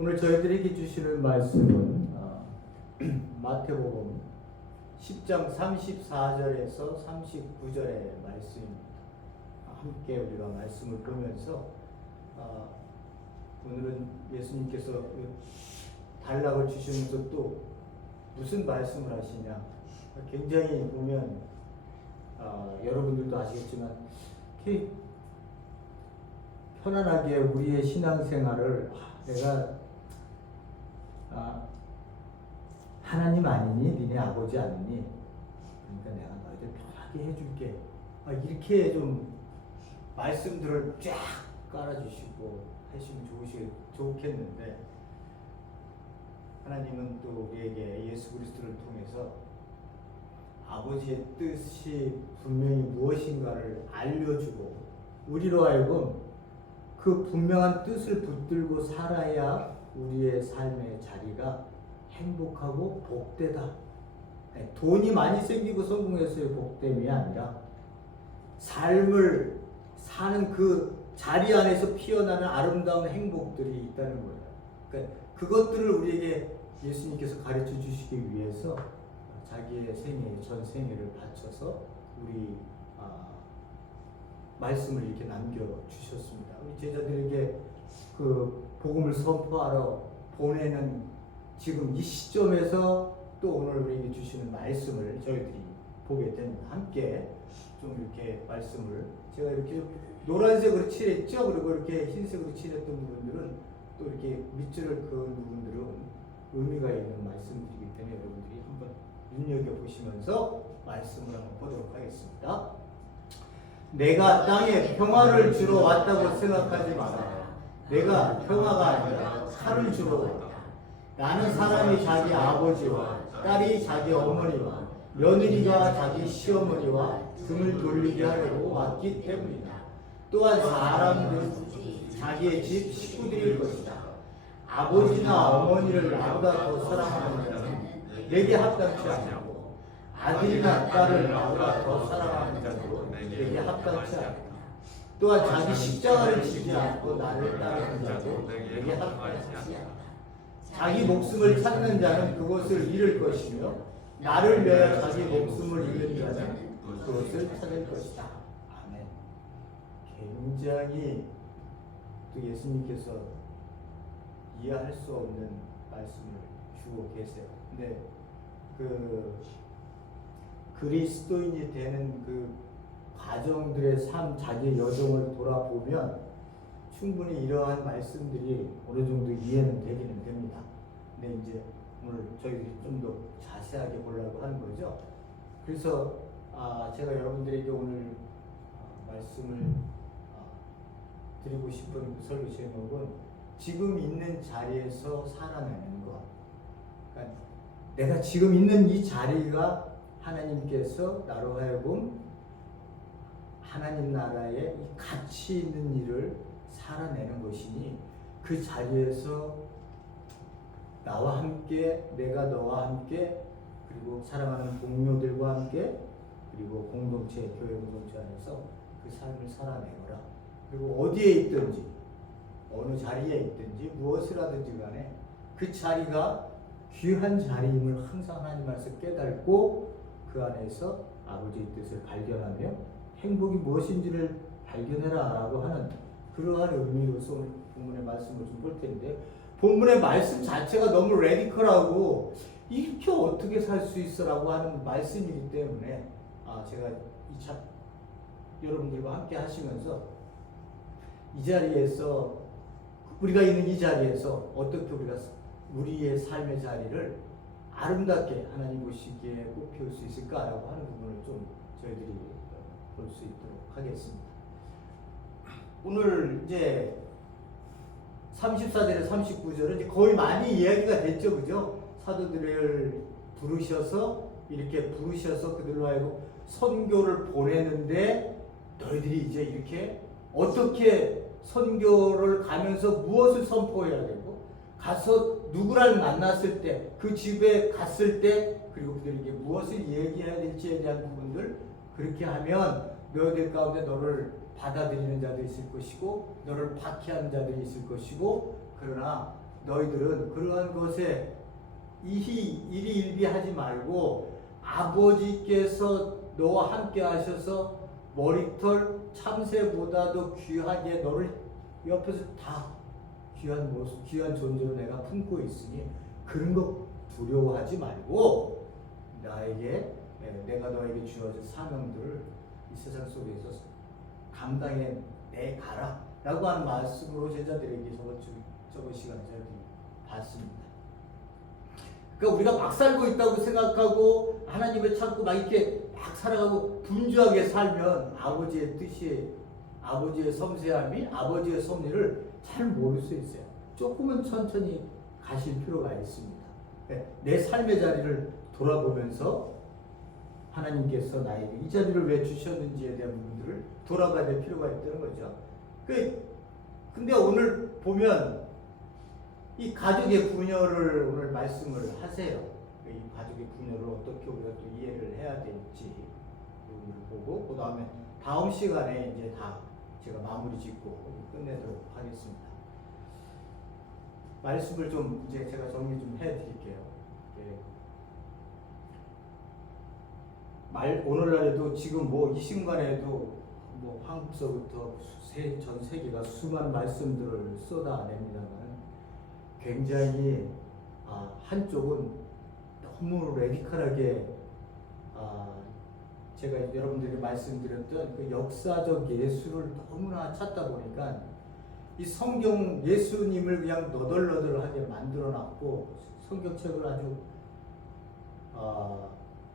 오늘 저희들에게 주시는 말씀은 마태복음 10장 34절에서 39절의 말씀입니다. 함께 우리가 말씀을 보면서 오늘은 예수님께서 단락을 주시면서 또 무슨 말씀을 하시냐, 굉장히 보면 여러분들도 아시겠지만 이렇게 편안하게 우리의 신앙생활을 내가 하나님 아니니 니네 아버지 아니니 그러니까 내가 너희들 편하게 해줄게, 이렇게 좀 말씀들을 쫙 깔아주시고 하시면 좋겠는데, 하나님은 또 우리에게 예수 그리스도를 통해서 아버지의 뜻이 분명히 무엇인가를 알려주고 우리로 하여금 그 분명한 뜻을 붙들고 살아야 우리의 삶의 자리가 행복하고 복되다. 돈이 많이 생기고 성공해서의 복됨이 아니라 삶을 사는 그 자리 안에서 피어나는 아름다운 행복들이 있다는 거예요. 그러니까 그것들을 우리에게 예수님께서 가르쳐 주시기 위해서 자기의 생애, 전 생애를 바쳐서 우리 말씀을 이렇게 남겨주셨습니다. 우리 제자들에게 그 복음을 선포하러 보내는 지금 이 시점에서 또 오늘 우리에게 주시는 말씀을 저희들이 보게 됩니다. 함께 좀 이렇게 말씀을, 제가 이렇게 노란색으로 칠했죠. 그리고 이렇게 흰색으로 칠했던 부분들은 또 이렇게 밑줄을 그은 부분들은 의미가 있는 말씀들이기 때문에 여러분들이 한번 눈여겨보시면서 말씀을 한번 보도록 하겠습니다. 내가 땅에 평화를 주러 왔다고 생각하지 마라. 내가 평화가 아니라 칼을 주러 왔다. 나는 사람이 자기 아버지와 딸이 자기 어머니와 며느리가 자기 시어머니와 등을 돌리게 하려고 왔기 때문이다. 또한 사람들은 자기의 집 식구들일 것이다. 아버지나 어머니를 나보다 더 사랑하는 자는 내게 합당치 않고, 아들이나 딸을 나보다 더 사랑하는 자도 내게 합당치 않다. 또한 자기 십자가를 지지 않고 나를 따르는 자도 내게 합당치 않다. 자기 목숨을 찾는 자는 그것을 잃을 것이며, 나를 위하여 자기 목숨을 잃는 자는 그것을 찾을 것이다. 아멘. 굉장히 또 예수님께서 이해할 수 없는 말씀을 주고 계세요. 근데 그 그리스도인이 되는 그 가정들의 삶, 자기의 여정을 돌아보면 충분히 이러한 말씀들이 어느 정도 이해는 되기는 됩니다. 근데 이제 오늘 저희들이 좀 더 자세하게 보려고 하는 거죠. 그래서 제가 여러분들에게 오늘 말씀을 드리고 싶은 그 설교 제목은 지금 있는 자리에서 살아내는 것. 그러니까 내가 지금 있는 이 자리가 하나님께서 나로 하여금 하나님 나라의 이 가치 있는 일을 살아내는 것이니, 그 자리에서 나와 함께, 내가 너와 함께, 그리고 사랑하는 동료들과 함께, 그리고 공동체, 교회 공동체 안에서 그 삶을 살아내거라. 그리고 어디에 있든지, 어느 자리에 있든지, 무엇을 하든지 간에 그 자리가 귀한 자리임을 항상 하나님 안에서 깨닫고 그 안에서 아버지의 뜻을 발견하며 행복이 무엇인지를 발견해라 라고 하는 그러한 의미로서 오늘 본문의 말씀을 좀 볼 텐데, 본문의 말씀 자체가 너무 레디컬하고 이렇게 어떻게 살 수 있어 라고 하는 말씀이기 때문에 제가 여러분들과 함께 하시면서 이 자리에서, 우리가 있는 이 자리에서 어떻게 우리가 우리의 삶의 자리를 아름답게 하나님 보시기에 꽃피울 수 있을까라고 하는 부분을 좀 저희들이 볼 수 있도록 하겠습니다. 오늘 이제 34절에 39절은 이제 거의 많이 이야기가 됐죠, 그죠? 사도들을 이렇게 부르셔서 그들로 하여금 선교를 보내는데, 너희들이 이제 이렇게 어떻게 선교를 가면서 무엇을 선포해야 되고, 가서 누구를 만났을 때, 그 집에 갔을 때, 그리고 그들에게 무엇을 얘기해야 될지에 대한 부분들, 그렇게 하면 너희들 가운데 너를 받아들이는 자들이 있을 것이고, 너를 박해하는 자들이 있을 것이고, 그러나 너희들은 그러한 것에 일희일비하지 말고 아버지께서 너와 함께 하셔서 머리털 참새보다도 귀하게 너를 옆에서 다 귀한 모습, 귀한 존재로 내가 품고 있으니 그런 거 두려워하지 말고 내가 너에게 주어진 사명들을 이 세상 속에서 감당해 내 가라 라고 하는 말씀으로 제자들에게 저번 시간에 저희들이 봤습니다. 그러니까 우리가 막 살고 있다고 생각하고 하나님을 찾고 막 이렇게 막 살아가고 분주하게 살면 아버지의 뜻이, 아버지의 섬세함이, 아버지의 섭리를 잘 모를 수 있어요. 조금은 천천히 가실 필요가 있습니다. 내 삶의 자리를 돌아보면서 하나님께서 나에게 이 자리를 왜 주셨는지에 대한 부분들을 돌아봐야 될 필요가 있다는 거죠. 근데 오늘 보면 이 가족의 분열을 오늘 말씀을 하세요. 이 가족의 분열을 어떻게 우리가 또 이해를 해야 될지 부분을 보고 그 다음에 다음 시간에 이제 다 제가 마무리 짓고 끝내도록 하겠습니다. 말씀을 좀 이제 제가 정리 좀 해드릴게요. 오늘날에도 지금 뭐 이 순간에도 뭐 한국서부터 전 세계가 수많은 말씀들을 쏟아냅니다만 굉장히 한쪽은 너무 레디컬하게 제가 여러분들에게 말씀드렸던 그 역사적 예수를 너무나 찾다 보니까 이 성경 예수님을 그냥 너덜너덜하게 만들어놨고 성경책을 아주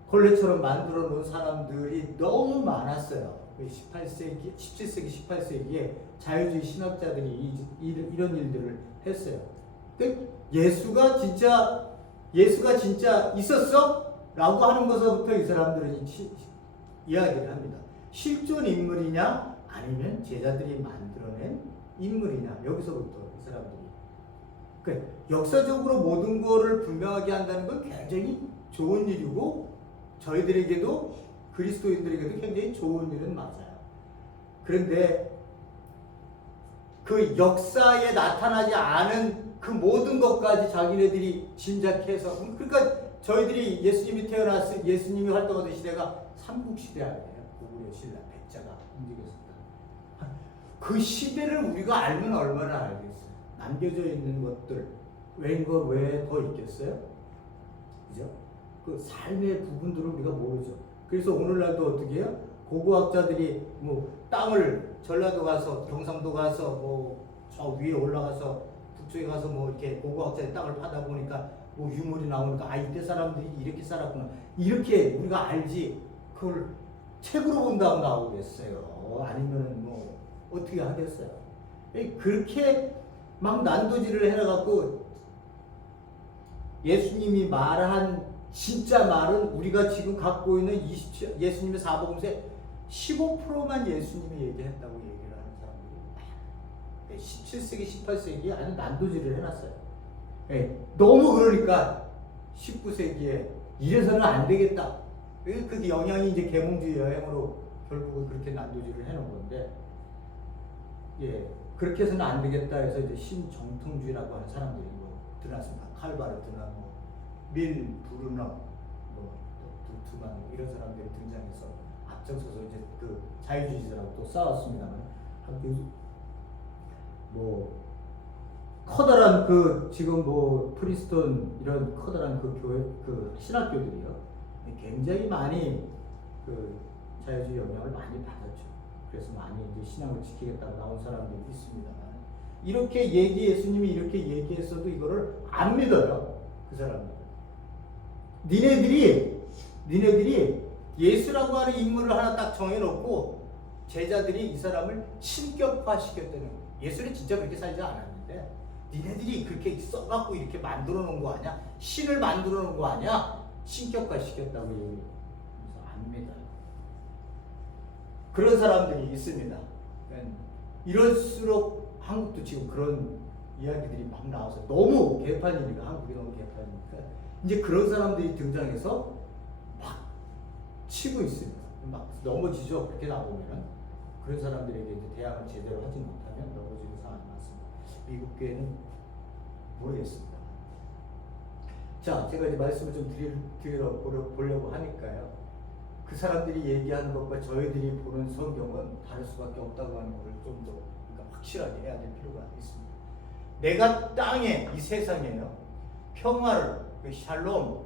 걸레처럼 만들어 놓은 사람들이 너무 많았어요. 18세기, 17세기, 18세기에 자유주의 신학자들이 이런 일들을 했어요. 예수가 진짜 있었어? 라고 하는 것부터 이 사람들은 이야기를 합니다. 실존 인물이냐 아니면 제자들이 만들어낸 인물이냐 여기서부터 이 사람들이 역사적으로 모든 거를 분명하게 한다는 건 굉장히 좋은 일이고 저희들에게도 그리스도인들에게도 굉장히 좋은 일은 맞아요. 그런데 그 역사에 나타나지 않은 그 모든 것까지 자기네들이 짐작해서 그러니까 저희들이 예수님이 활동하던 시대가 삼국시대 아니에요. 고구려 신라 백자가 움직였었다. 그 시대를 우리가 알면 얼마나 알겠어요. 남겨져 있는 것들 웬걸 왜 더 있겠어요? 그죠? 그 삶의 부분들을 우리가 모르죠. 그래서 오늘날도 어떻게 해요? 고고학자들이 뭐 땅을 전라도 가서 경상도 가서 뭐 저 위에 올라가서 북쪽에 가서 뭐 이렇게 고고학자의 땅을 파다 보니까 뭐 유물이 나오니까 이때 사람들이 이렇게 살았구나 이렇게 우리가 알지 그걸 책으로 본다고 나오겠어요? 아니면은 뭐 어떻게 하겠어요? 그렇게 막 난도질을 해놔갖고 예수님이 말한 진짜 말은 우리가 지금 갖고 있는 예수님의 사복음서에 15%만 예수님이 얘기했다고 얘기를 하는 사람들이 17세기, 18세기에 아주 난도질을 해놨어요. 너무 그러니까 19세기에 이래서는 안 되겠다. 그 영향이 이제 계몽주의 여행으로 결국은 그렇게 난도질을 해놓은 건데, 그렇게 해서는 안 되겠다 해서 이제 신정통주의라고 하는 사람들이 뭐 들어왔습니다. 칼바르트나 밀 브루너, 두트만 이런 사람들이 등장해서 앞장서서 이제 그 자유주의자라고 또 싸웠습니다만, 뭐 커다란 그 지금 뭐 프리스톤 이런 커다란 그 교회 그 신학교들이요 굉장히 많이 그 자유주의 영향을 많이 받았죠. 그래서 많이 이제 신앙을 지키겠다고 나온 사람들이 있습니다만, 이렇게 예수님이 이렇게 얘기했어도 이거를 안 믿어요. 그 사람들. 니네들이 예수라고 하는 인물을 하나 딱 정해놓고 제자들이 이 사람을 신격화시켰다는 거예요. 예수는 진짜 그렇게 살지 않았는데 니네들이 그렇게 써갖고 이렇게 만들어 놓은 거 아니야? 신을 만들어 놓은 거 아니야? 신격화시켰다고 얘기해서 안 믿어요. 그런 사람들이 있습니다. 이럴수록 한국도 지금 그런 이야기들이 막 나와서 너무 개판이니까, 한국이 너무 개판이니까 이제 그런 사람들이 등장해서 막 치고 있습니다. 막 넘어지죠. 그렇게 나오면은 그런 사람들에게 이제 대항을 제대로 하지 못하면 넘어지는 상황이 많습니다. 미국 교회는 모르겠습니다. 자, 제가 이제 말씀을 좀 보려고 하니까요. 그 사람들이 얘기하는 것과 저희들이 보는 성경은 다를 수밖에 없다고 하는 것을 좀 더 그러니까 확실하게 해야 될 필요가 있습니다. 내가 땅에 이 세상에요 평화를 그 샬롬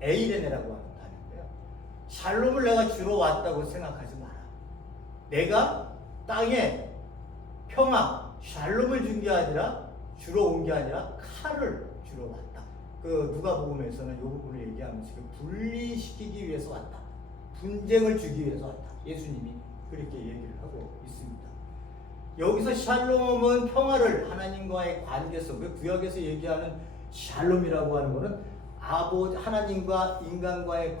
에이레네라고 하는 단어인데요. 샬롬을 내가 주러 왔다고 생각하지 마라. 내가 땅에 평화 샬롬을 준 게 아니라 주러 온 게 아니라 칼을 주러 왔다. 그 누가복음에서는 이 부분을 얘기하면서 분리시키기 위해서 왔다. 분쟁을 주기 위해서 왔다. 예수님이 그렇게 얘기를 하고 있습니다. 여기서 샬롬은 평화를 하나님과의 관계성, 그 구약에서 얘기하는 샬롬이라고 하는 것은 하나님과 인간과의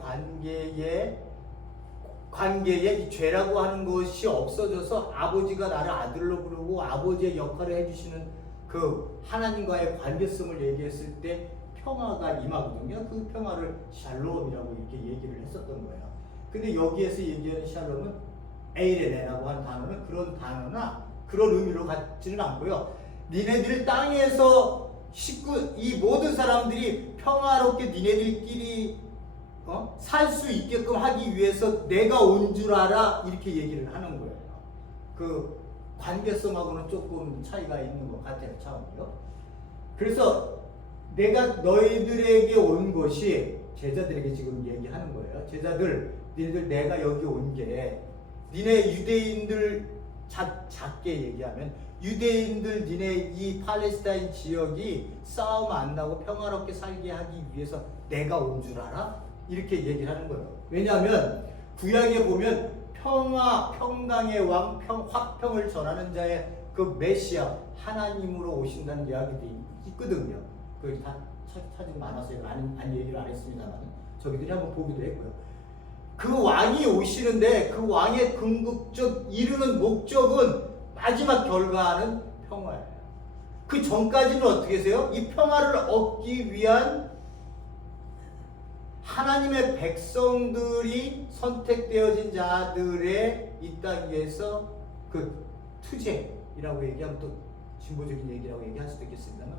관계에 이 죄라고 하는 것이 없어져서 아버지가 나를 아들로 부르고 아버지의 역할을 해주시는 그 하나님과의 관계성을 얘기했을 때 평화가 임하거든요. 그 평화를 샬롬이라고 이렇게 얘기를 했었던 거예요. 근데 여기에서 얘기하는 샬롬은 에이레네라고 하는 단어는 그런 단어나 그런 의미로 갖지는 않고요. 니네들 땅에서 이 모든 사람들이 평화롭게 니네들끼리 살 수 있게끔 하기 위해서 내가 온 줄 알아 이렇게 얘기를 하는 거예요. 그 관계성하고는 조금 차이가 있는 것 같아요. 차원이요. 그래서 내가 너희들에게 온 것이 제자들에게 지금 얘기하는 거예요. 제자들, 니네들 내가 여기 온 게 니네 유대인들 작게 얘기하면 유대인들 니네 이 팔레스타인 지역이 싸움 안 나고 평화롭게 살게 하기 위해서 내가 온 줄 알아? 이렇게 얘기를 하는 거예요. 왜냐하면 구약에 보면 평강의 왕, 화평을 전하는 자의 그 메시아 하나님으로 오신다는 이야기도 있거든요. 그걸 다 사진 많아서 안 얘기를 안 했습니다만 저기들이 한번 보기도 했고요. 그 왕이 오시는데 그 왕의 궁극적 이루는 목적은 마지막 결과는 평화예요. 그 전까지는 어떻게 해서요? 이 평화를 얻기 위한 하나님의 백성들이 선택되어진 자들의 이 땅에서 그 투쟁이라고 얘기하면 또 진보적인 얘기라고 얘기할 수도 있겠습니다만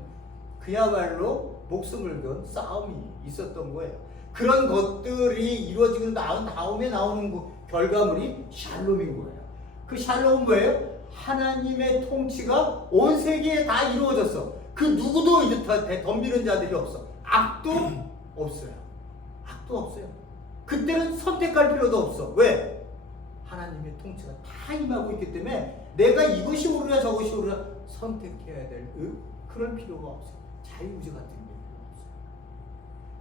그야말로 목숨을 건 싸움이 있었던 거예요. 그런 것들이 이루어지고 나온 다음에 나오는 그 결과물이 샬롬인 거예요. 그 샬롬은 뭐예요? 하나님의 통치가 온 세계에 다 이루어졌어. 그 누구도 이제 덤비는 자들이 없어. 악도 없어요. 악도 없어요. 그때는 선택할 필요도 없어. 왜? 하나님의 통치가 다 임하고 있기 때문에 내가 이것이 옳으냐 저것이 옳으냐 선택해야 될 그럴 필요가 없어요. 자유의지 같은 게 필요 없어요.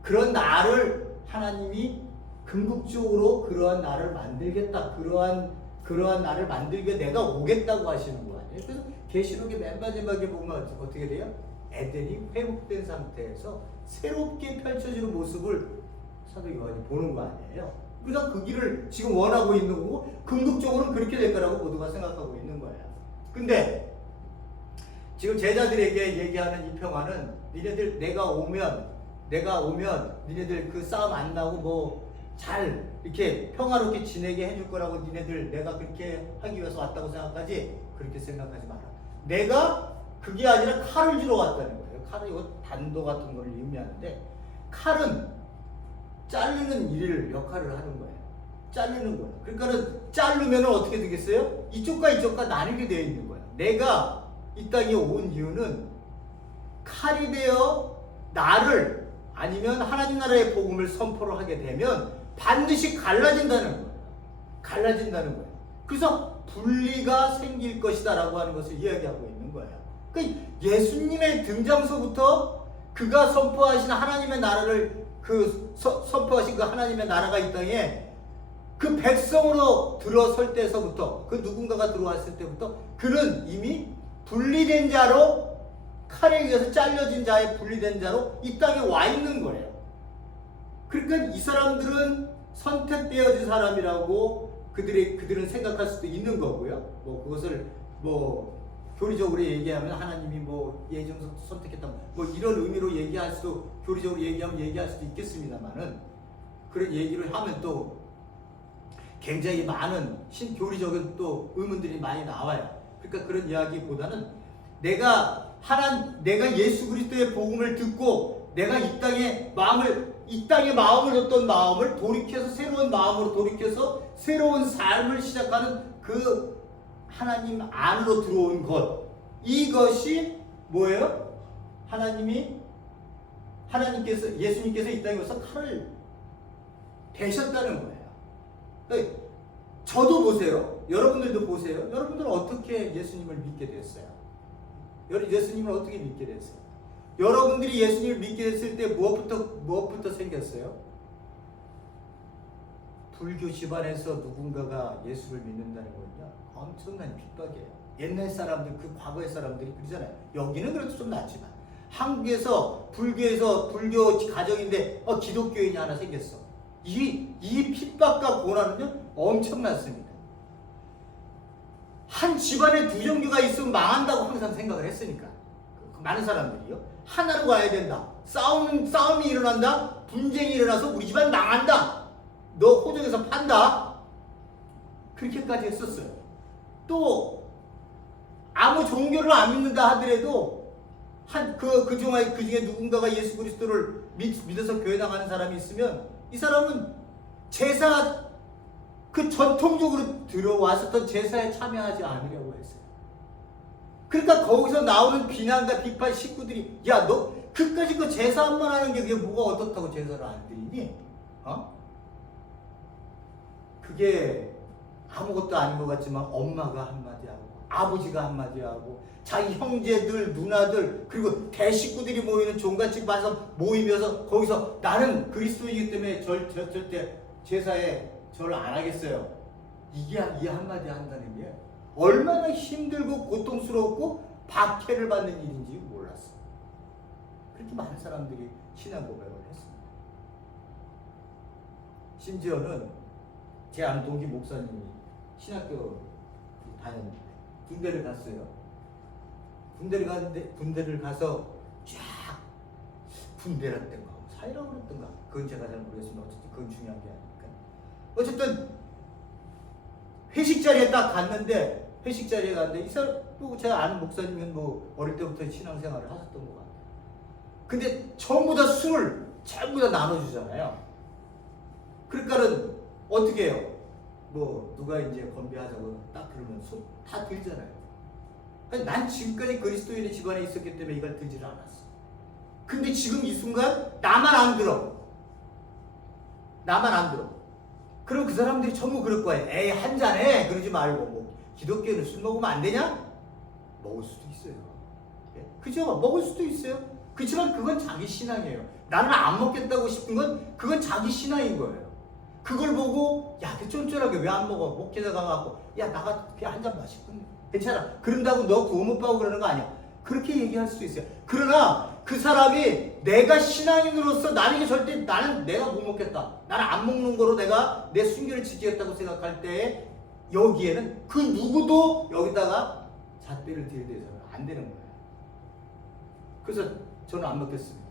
그런 나를 하나님이 궁극적으로 그러한 나를 만들겠다. 그러한 나를 만들게 내가 오겠다고 하시는 거 아니에요. 그래서 계시록의 맨 마지막에 보면 어떻게 돼요? 에덴이 회복된 상태에서 새롭게 펼쳐지는 모습을 사도 요한이 보는 거 아니에요. 그래서 그 길을 지금 원하고 있는 거고 궁극적으로는 그렇게 될 거라고 모두가 생각하고 있는 거예요. 근데 지금 제자들에게 얘기하는 이 평화는 니네들 내가 오면 니네들 그 싸움 안 나고 뭐 잘 이렇게 평화롭게 지내게 해줄 거라고 니네들 내가 그렇게 하기 위해서 왔다고 생각하지 그렇게 생각하지 마라. 내가 그게 아니라 칼을 주러 왔다는 거예요. 칼은 이거 단도 같은 걸 의미하는데 칼은 자르는 역할을 하는 거예요. 자르는 거예요. 그러니까는 자르면 어떻게 되겠어요? 이쪽과 이쪽과 나뉘게 되어 있는 거예요. 내가 이 땅에 온 이유는 칼이 되어 나를 아니면 하나님 나라의 복음을 선포를 하게 되면 반드시 갈라진다는 거예요. 갈라진다는 거예요. 그래서 분리가 생길 것이다 라고 하는 것을 이야기하고 있는 거예요. 그러니까 예수님의 등장서부터 그가 선포하신 하나님의 나라를 선포하신 그 하나님의 나라가 이 땅에 그 백성으로 들어설 때서부터 그 누군가가 들어왔을 때부터 그는 이미 분리된 자로 칼에 의해서 잘려진 자의 분리된 자로 이 땅에 와 있는 거예요. 그러니까 이 사람들은 선택되어진 사람이라고 그들은 생각할 수도 있는 거고요. 뭐 그것을 뭐 교리적으로 얘기하면 하나님이 뭐 예정서 선택했다 뭐 이런 의미로 얘기할 수도 교리적으로 얘기할 수도 있겠습니다만은 그런 얘기를 하면 또 굉장히 많은 신교리적인 또 의문들이 많이 나와요. 그러니까 그런 이야기보다는 내가 내가 예수 그리스도의 복음을 듣고 내가 이 땅에 마음을 줬던 마음을 돌이켜서 새로운 마음으로 돌이켜서 새로운 삶을 시작하는 그 하나님 안으로 들어온 것, 이것이 뭐예요? 예수님께서 이 땅에 와서 칼을 대셨다는 거예요. 그러니까 저도 보세요. 여러분들도 보세요. 여러분들은 어떻게 예수님을 믿게 됐어요? 예수님을 어떻게 믿게 됐어요? 여러분들이 예수님을 믿게 됐을 때 무엇부터 생겼어요? 불교 집안에서 누군가가 예수를 믿는다는 건요, 엄청난 핍박이에요. 옛날 사람들, 그 과거의 사람들이 그러잖아요. 여기는 그래도 좀 낫지만 한국에서 불교 가정인데 기독교인이 하나 생겼어. 이 핍박과 고난은요 엄청났습니다. 한 집안에 두 종교가 있으면 망한다고 항상 생각을 했으니까 많은 사람들이요, 하나로 가야 된다. 싸움이 일어난다. 분쟁이 일어나서 우리 집안 망한다. 너 호적에서 판다. 그렇게까지 했었어요. 또 아무 종교를 안 믿는다 하더라도 그 중에 누군가가 예수 그리스도를 믿어서 교회 나가는 사람이 있으면 이 사람은 제사, 그 전통적으로 들어왔었던 제사에 참여하지 않으려고 했어요. 그러니까 거기서 나오는 비난과 비판 식구들이, 야, 너 그까짓 거 제사 한 번 하는 게 그게 뭐가 어떻다고 제사를 안 드리니? 그게 아무것도 아닌 것 같지만 엄마가 한마디 하고 아버지가 한마디 하고 자기 형제들, 누나들, 그리고 대식구들이 모이는 종갓집 와서 모이면서 거기서 나는 그리스도이기 때문에 절대 제사에 절을 안 하겠어요. 이 한마디 한다는 게 얼마나 힘들고 고통스럽고 박해를 받는 일인지 몰랐어. 그렇게 많은 사람들이 신앙 고백을 했습니다. 심지어는 제 아는 동기 목사님이 신학교 다녔는데 군대를 갔어요. 군대를 가서 쫙 군대라는 가 사이라고 그랬던가 그건 제가 잘 모르겠습니다. 어쨌든 그건 중요한 게 아니니까. 어쨌든 회식 자리에 갔는데 이 사람 또 제가 아는 목사님은 어릴 때부터 신앙생활을 하셨던 것 같아요. 근데 전부 다 술을 전부 다 나눠주잖아요. 그러니까는 어떻게 해요? 누가 이제 건배하자고 딱 그러면 손 다 들잖아요. 난 지금까지 그리스도인의 집안에 있었기 때문에 이걸 들지를 않았어. 근데 지금 이 순간 나만 안 들어. 그럼 그 사람들이 전부 그럴 거예요. 에이, 한 잔해. 그러지 말고 기독교는 술 먹으면 안 되냐? 먹을 수도 있어요. 그죠? 먹을 수도 있어요. 그렇지만 그건 자기 신앙이에요. 나는 안 먹겠다고 싶은 건 그건 자기 신앙인 거예요. 그걸 보고 야, 그 쫀쫀하게 왜 안 먹어? 목회자 가갖고 야, 나가 그냥 한 잔 마시고 괜찮아. 그런다고 너 구원 못 받고 그러는 거 아니야. 그렇게 얘기할 수 있어요. 그러나 그 사람이 내가 신앙인으로서 나는 내가 못 먹겠다. 나는 안 먹는 거로 내가 내 순결을 지키겠다고 생각할 때 여기에는 그 누구도 여기다가 잣대를 들이대서는 안 되는 거예요. 그래서 저는 안 먹겠습니다.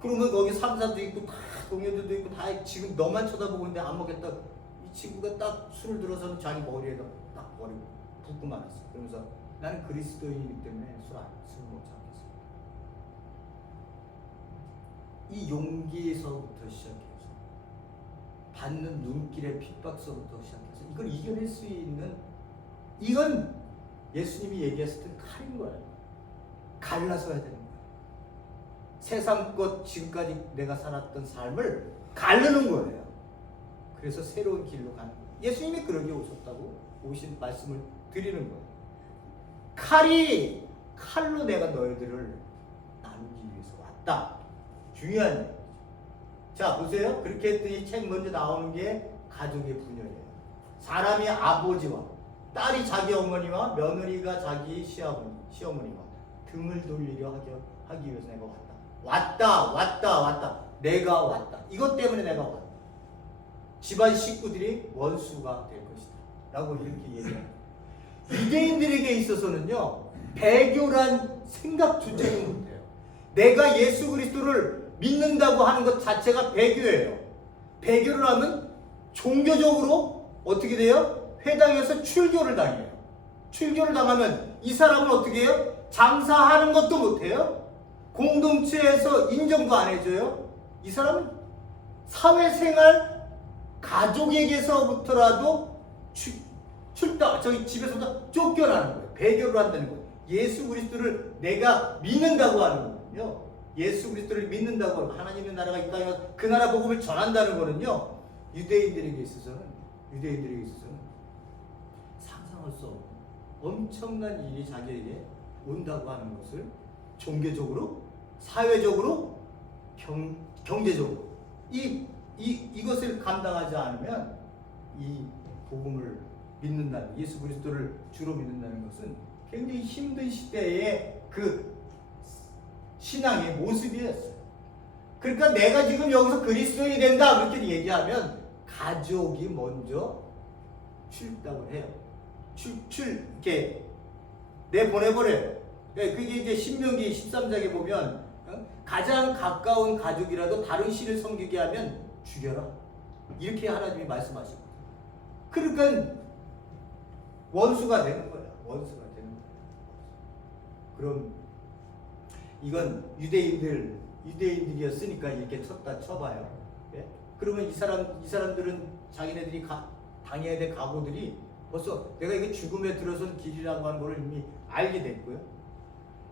그러면 거기 상사도 있고 다 동료들도 있고 다 지금 너만 쳐다보고 있는데 안 먹겠다. 이 친구가 딱 술을 들어서는 자기 머리에다 딱 버리고 붓고 말았어요. 그러면서 나는 그리스도인이기 때문에 술 먹지 않겠습니다. 이 용기에서부터 시작해서 받는 눈길의 핍박서부터 시작해서 이걸 이겨낼 수 있는, 이건 예수님이 얘기했을 때 칼인 거예요. 갈라서야 되는 거예요. 세상 것 지금까지 내가 살았던 삶을 가르는 거예요. 그래서 새로운 길로 가는 거예요. 예수님이 그러게 오신 말씀을 드리는 거예요. 칼로 내가 너희들을 나누기 위해서 왔다. 중요한 얘기죠. 자, 보세요. 그렇게 했더니 책 먼저 나오는 게 가족의 분열이에요. 사람이 아버지와 딸이 자기 어머니와 며느리가 자기 시어머니와 등을 돌리려 하기 위해서 내가 왔다. 내가 왔다. 이것 때문에 내가 왔다. 집안 식구들이 원수가 될 것이다. 라고 이렇게 얘기합니다. 유대인들에게 있어서는요, 배교란 생각조차도 못해요. 내가 예수 그리스도를 믿는다고 하는 것 자체가 배교예요. 배교를 하면 종교적으로 어떻게 돼요? 회당에서 출교를 당해요. 출교를 당하면 이 사람은 어떻게 해요? 장사하는 것도 못해요? 공동체에서 인정도 안 해줘요? 이 사람은 사회생활, 가족에게서부터라도 저기 집에서부터 쫓겨나는 거예요. 배교를 한다는 거예요. 예수 그리스도를 내가 믿는다고 하는 거는요. 예수 그리스도를 믿는다고 하는 하나님의 나라가 이 땅에 와서 그 나라 복음을 전한다는 거는요. 유대인들에게 있어서는 상상할 수 없는 엄청난 일이 자기에게 온다고 하는 것을 종교적으로, 사회적으로, 경제적으로 이것을 감당하지 않으면 이 복음을 믿는다는, 예수 그리스도를 주로 믿는다는 것은 굉장히 힘든 시대의 그 신앙의 모습이었어요. 그러니까 내가 지금 여기서 그리스도인이 된다 그렇게 얘기하면 가족이 먼저 출입다고 해요. 이렇게 내보내버려요. 그게 이제 신명기 13장에 보면 가장 가까운 가족이라도 다른 신을 섬기게 하면 죽여라. 이렇게 하나님이 말씀하시거든요. 그러니까 원수가 되는 거야. 원수가 되는 거야. 그럼 이건 유대인들이었으니까 이렇게 쳐봐요. 예? 그러면 이 사람들은 자기네들이 당해야 될 각오들이 벌써 내가 이거 죽음에 들어선 길이라고 하는 걸 이미 알게 됐고요.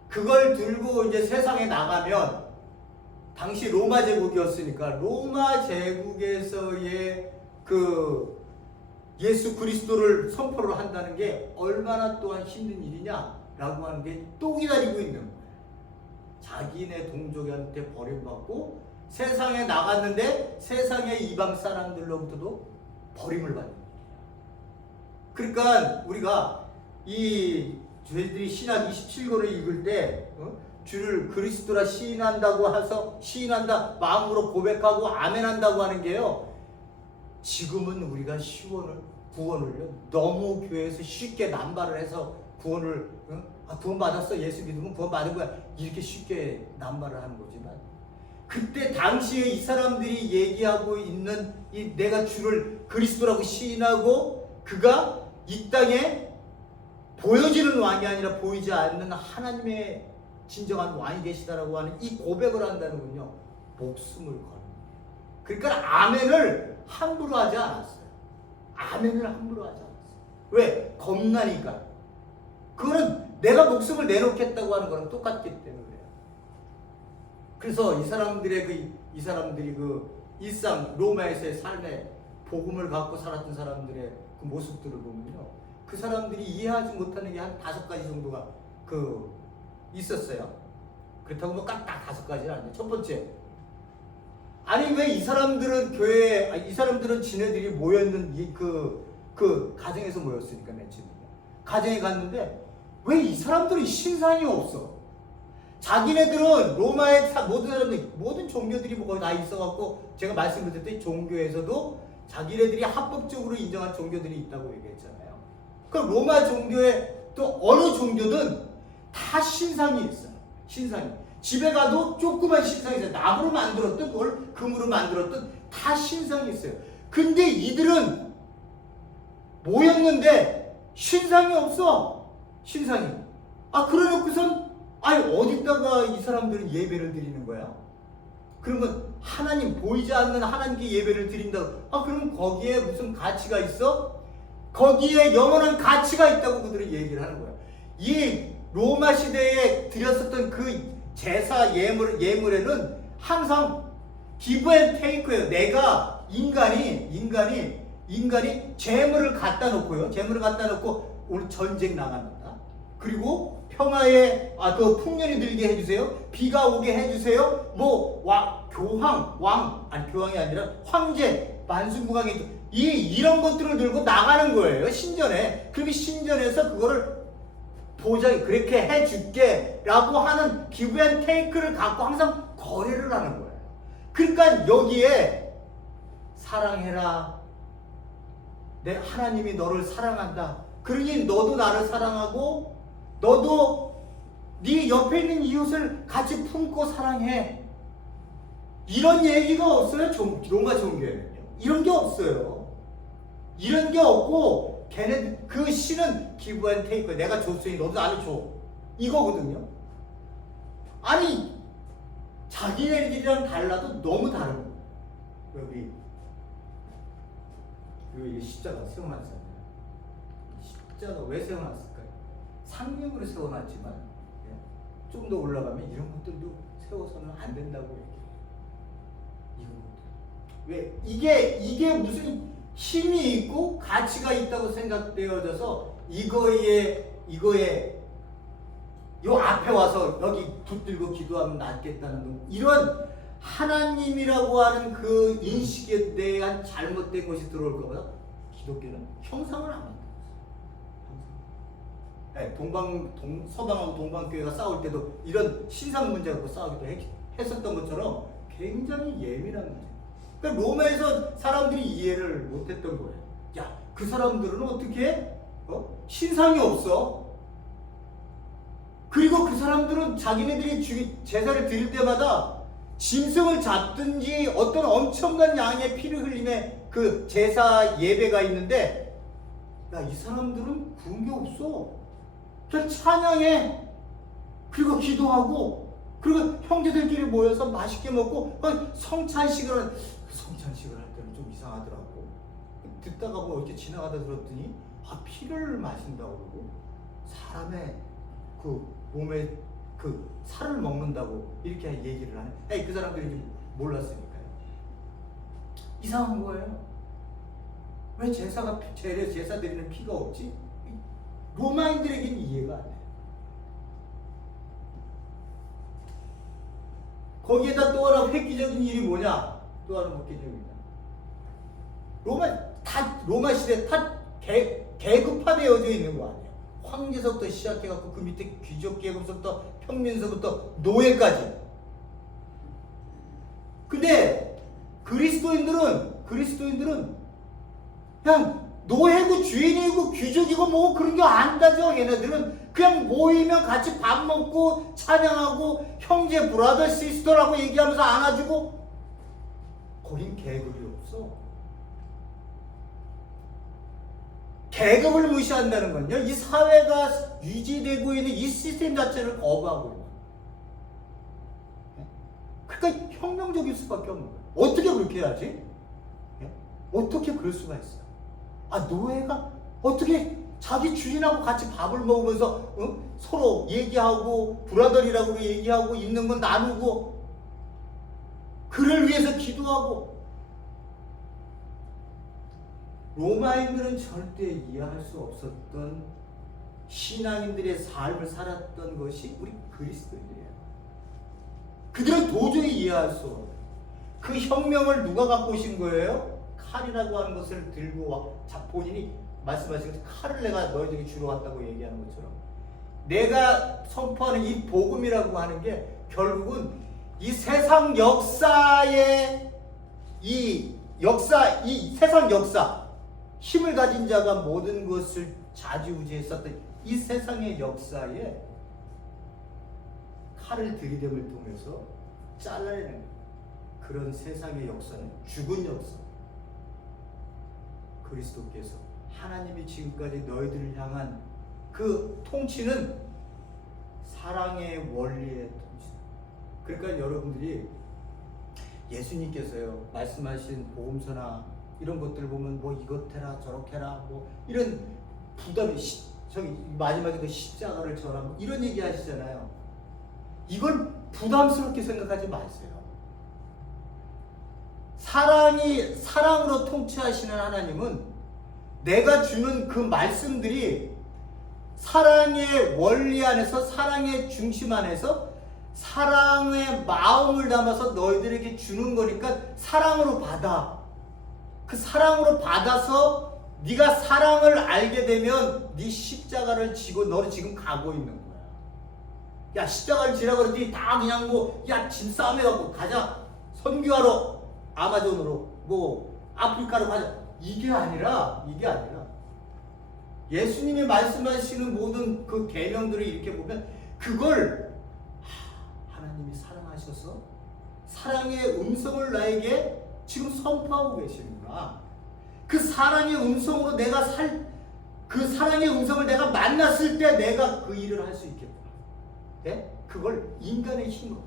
그걸 들고 이제 세상에 나가면 당시 로마 제국이었으니까 로마 제국에서의 그 예수 그리스도를 선포를 한다는 게 얼마나 또한 힘든 일이냐라고 하는 게 또 기다리고 있는 거예요. 자기네 동족한테 버림받고 세상에 나갔는데 세상의 이방 사람들로부터도 버림을 받는 거예요. 그러니까 우리가 저희들이 신학 27권을 읽을 때 주를 그리스도라 시인한다고 해서 시인한다 마음으로 고백하고 아멘한다고 하는 게요. 지금은 우리가 구원을요 너무 교회에서 쉽게 남발을 해서 구원 받았어, 예수 믿으면 구원 받은 거야, 이렇게 쉽게 남발을 하는 거지만 그때 당시에 이 사람들이 얘기하고 있는 내가 주를 그리스도라고 시인하고 그가 이 땅에 보여지는 왕이 아니라 보이지 않는 하나님의 진정한 왕이 계시다라고 하는 이 고백을 한다는 건요 목숨을 거는 거예요. 그러니까 아멘을 함부로 하지 않았어요. 아멘을 함부로 하지 않았어요. 왜? 겁나니까. 그거는 내가 목숨을 내놓겠다고 하는 거랑 똑같기 때문에 그래요. 그래서 이 사람들이 그 일상 로마에서의 삶의 복음을 갖고 살았던 사람들의 그 모습들을 보면요, 그 사람들이 이해하지 못하는 게 한 5가지 정도가 있었어요. 그렇다고 뭐 딱 5가지는 아니에요. 첫 번째, 아니 왜 이 사람들은 지네들이 모였는 그 가정에서 모였으니까 맨 처음에 가정에 갔는데 왜 이 사람들은 신상이 없어? 자기네들은 로마의 모든 종교들이 뭐 거의 다 있어갖고 제가 말씀드렸듯이 종교에서도 자기네들이 합법적으로 인정한 종교들이 있다고 얘기했잖아요. 그럼 로마 종교에 또 어느 종교든 다 신상이 있어요. 신상이. 집에 가도 조그만 신상이 있어요. 나무로 만들었든 그걸 금으로 만들었든 다 신상이 있어요. 근데 이들은 모였는데 신상이 없어. 신상이. 그래놓고선 어디다가 이 사람들은 예배를 드리는 거야? 그러면 하나님, 보이지 않는 하나님께 예배를 드린다고. 그러면 거기에 무슨 가치가 있어? 거기에 영원한 가치가 있다고 그들은 얘기를 하는 거야. 이 로마 시대에 드렸었던 그 제사 예물에는 항상 give and take예요. 내가 인간이 재물을 갖다 놓고요. 재물을 갖다 놓고 오늘 전쟁 나갑니다. 그리고 평화에 그 풍년이 들게 해주세요. 비가 오게 해주세요. 교황이 아니라 황제, 만수무강이 이런 것들을 들고 나가는 거예요. 신전에. 그리고 신전에서 그거를 그렇게 해줄게 라고 하는 give and take를 갖고 항상 거래를 하는 거예요. 그러니까 여기에 사랑해라. 내 하나님이 너를 사랑한다. 그러니 너도 나를 사랑하고 너도 네 옆에 있는 이웃을 같이 품고 사랑해. 이런 얘기가 없어요. 로마 종교에는요. 이런 게 없어요. 이런 게 없고 그 신은 give and take. 내가 줬으니 너도 나를 줘. 이거거든요. 아니 자기네들이랑 달라도 너무 다른 거예요. 여기 이게 십자가 세워놨잖아요. 십자가 왜 세워놨을까요? 상명으로 세워놨지만 좀 더 올라가면 이런 것들도 세워서는 안 된다고 얘기해요. 이런 것들. 왜 이게 무슨 힘이 있고 가치가 있다고 생각되어져서 이거에 요 앞에 와서 여기 붙들고 기도하면 낫겠다는 이런 하나님이라고 하는 그 인식에 대한 잘못된 것이 들어올까 보다 기독교는 형상을 안 만들었어요. 서방하고 동방교회가 싸울 때도 이런 신상 문제 갖고 싸우기도 했었던 것처럼 굉장히 예민한 문제. 그러니까 로마에서 사람들이 이해를 못했던 거예요. 야, 그 사람들은 어떻게 신상이 없어? 그리고 그 사람들은 자기네들이 제사를 드릴 때마다 짐승을 잡든지 어떤 엄청난 양의 피를 흘림의 그 제사 예배가 있는데, 야, 이 사람들은 그런 게 없어. 그냥 찬양해. 그리고 기도하고, 그리고 형제들끼리 모여서 맛있게 먹고, 성찬식을 할 때는 좀 이상하더라고. 듣다가 뭐 이렇게 지나가다 들었더니, 피를 마신다고 그러고, 사람의 그 몸에 그 살을 먹는다고 이렇게 얘기를 하네. 그 사람들이 몰랐으니까요. 이상한 거예요. 왜 제사 드리는 피가 없지? 로마인들에게는 이해가 안 돼요. 거기에다 또 하나 획기적인 일이 뭐냐? 또 하나 획기적입니다. 로마 시대 다 계급화되어져 있는 거 아니에요? 황제서부터 시작해갖고 그 밑에 귀족 계급서부터 평민서부터 노예까지. 근데 그리스도인들은 그냥 노예고 주인이고 귀족이고 뭐 그런 게 안다죠. 얘네들은 그냥 모이면 같이 밥 먹고 찬양하고 형제 브라더 시스터라고 얘기하면서 안아주고, 거긴 계급이 없어. 계급을 무시한다는 건요, 이 사회가 유지되고 있는 이 시스템 자체를 거부하고 있는 거예요. 그러니까 혁명적일 수밖에 없는 거예요. 어떻게 그렇게 해야지? 어떻게 그럴 수가 있어요? 노예가 어떻게 자기 주인하고 같이 밥을 먹으면서 서로 얘기하고 브라더리라고 얘기하고 있는 건 나누고 그를 위해서 기도하고. 로마인들은 절대 이해할 수 없었던 신앙인들의 삶을 살았던 것이 우리 그리스도인들이에요. 그들은 도저히 이해할 수 없어요. 그 혁명을 누가 갖고 오신 거예요? 칼이라고 하는 것을 들고 와, 본인이 말씀하신 것처럼 칼을 내가 너희들이 주러 왔다고 얘기하는 것처럼, 내가 선포하는 이 복음이라고 하는 게 결국은 이 세상 역사의 이 세상 역사, 힘을 가진 자가 모든 것을 좌지우지했었던 이 세상의 역사에 칼을 들이댐을 통해서 잘라내는 그런 세상의 역사는 죽은 역사. 그리스도께서 하나님이 지금까지 너희들을 향한 그 통치는 사랑의 원리의 통치. 그러니까 여러분들이 예수님께서요 말씀하신 복음서나 이런 것들을 보면 뭐 이것 해라 저렇게 해라 뭐 이런 부담이 저기 마지막에도 십자가를 져라 뭐 이런 얘기 하시잖아요. 이걸 부담스럽게 생각하지 마세요. 사랑으로 통치하시는 하나님은 내가 주는 그 말씀들이 사랑의 원리 안에서, 사랑의 중심 안에서 사랑의 마음을 담아서 너희들에게 주는 거니까 사랑으로 받아. 그 사랑으로 받아서 네가 사랑을 알게 되면 네 십자가를 지고 너는 지금 가고 있는 거야. 야, 십자가를 지라고 그랬더니 다 그냥 짐 싸움해갖고 가자. 선교하러 아마존으로 아프리카로 가자. 이게 아니라 예수님이 말씀하시는 모든 그 계명들을 이렇게 보면 그걸 하나님이 사랑하셔서 사랑의 음성을 나에게 지금 선포하고 계시는구나. 그 사랑의 음성으로 그 사랑의 음성을 내가 만났을 때 내가 그 일을 할 수 있겠구나. 예? 그걸 인간의 힘으로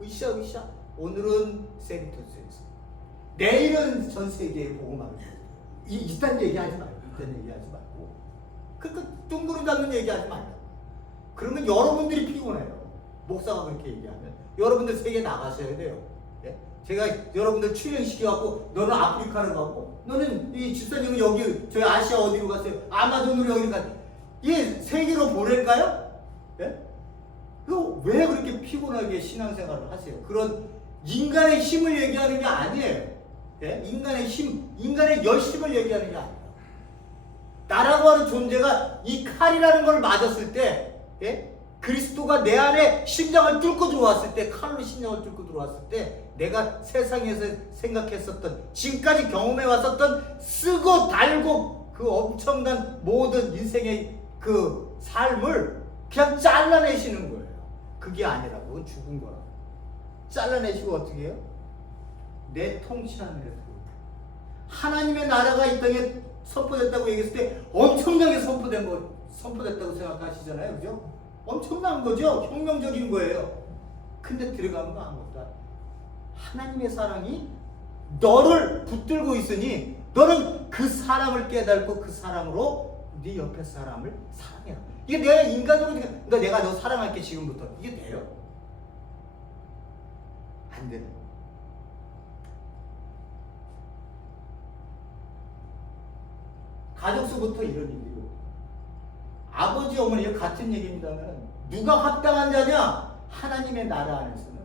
으쌰으쌰. 오늘은 세리토스에서, 내일은 전 세계에 복음하는 거예요. 이딴 얘기하지 말고, 그러니까 둥그름 잡는 얘기하지 말고. 그러면 여러분들이 피곤해요. 목사가 그렇게 얘기하면 여러분들 세계 나가셔야 돼요. 예? 제가 여러분들 출연시켜갖고 너는 아프리카로 가고 너는 이 집사님은 여기 저희 아시아 어디로 갔어요? 아마존으로 여기로 갔어요. 이게 세계로 보낼까요? 예? 그거 왜 그렇게 피곤하게 신앙생활을 하세요? 그런 인간의 힘을 얘기하는 게 아니에요. 예? 인간의 힘, 인간의 열심을 얘기하는 게 아니에요. 나라고 하는 존재가 이 칼이라는 걸 맞았을 때, 예? 그리스도가 내 안에 심장을 뚫고 들어왔을 때, 칼로 심장을 뚫고 들어왔을 때, 내가 세상에서 생각했었던, 지금까지 경험해 왔었던 쓰고 달고 그 엄청난 모든 인생의 그 삶을 그냥 잘라내시는 거예요. 그게 아니라고. 그건 죽은 거라고. 잘라내시고 어떻게 해요? 내 통치 안에 하나님의 나라가 이 땅에 선포됐다고 얘기했을 때 엄청나게 선포됐다고 생각하시잖아요. 그죠? 엄청난 거죠? 혁명적인 거예요. 근데 들어가면 아무것도 아니에요. 하나님의 사랑이 너를 붙들고 있으니 너는 그 사람을 깨닫고 그 사람으로 네 옆에 사람을 사랑해라. 이게 내가 인간으로 내가 너 사랑할게 지금부터. 이게 돼요? 안 되는 거예요. 가족수부터 이런 일이고, 아버지 어머니 같은 얘기입니다만 누가 합당한 자냐? 하나님의 나라 안에서는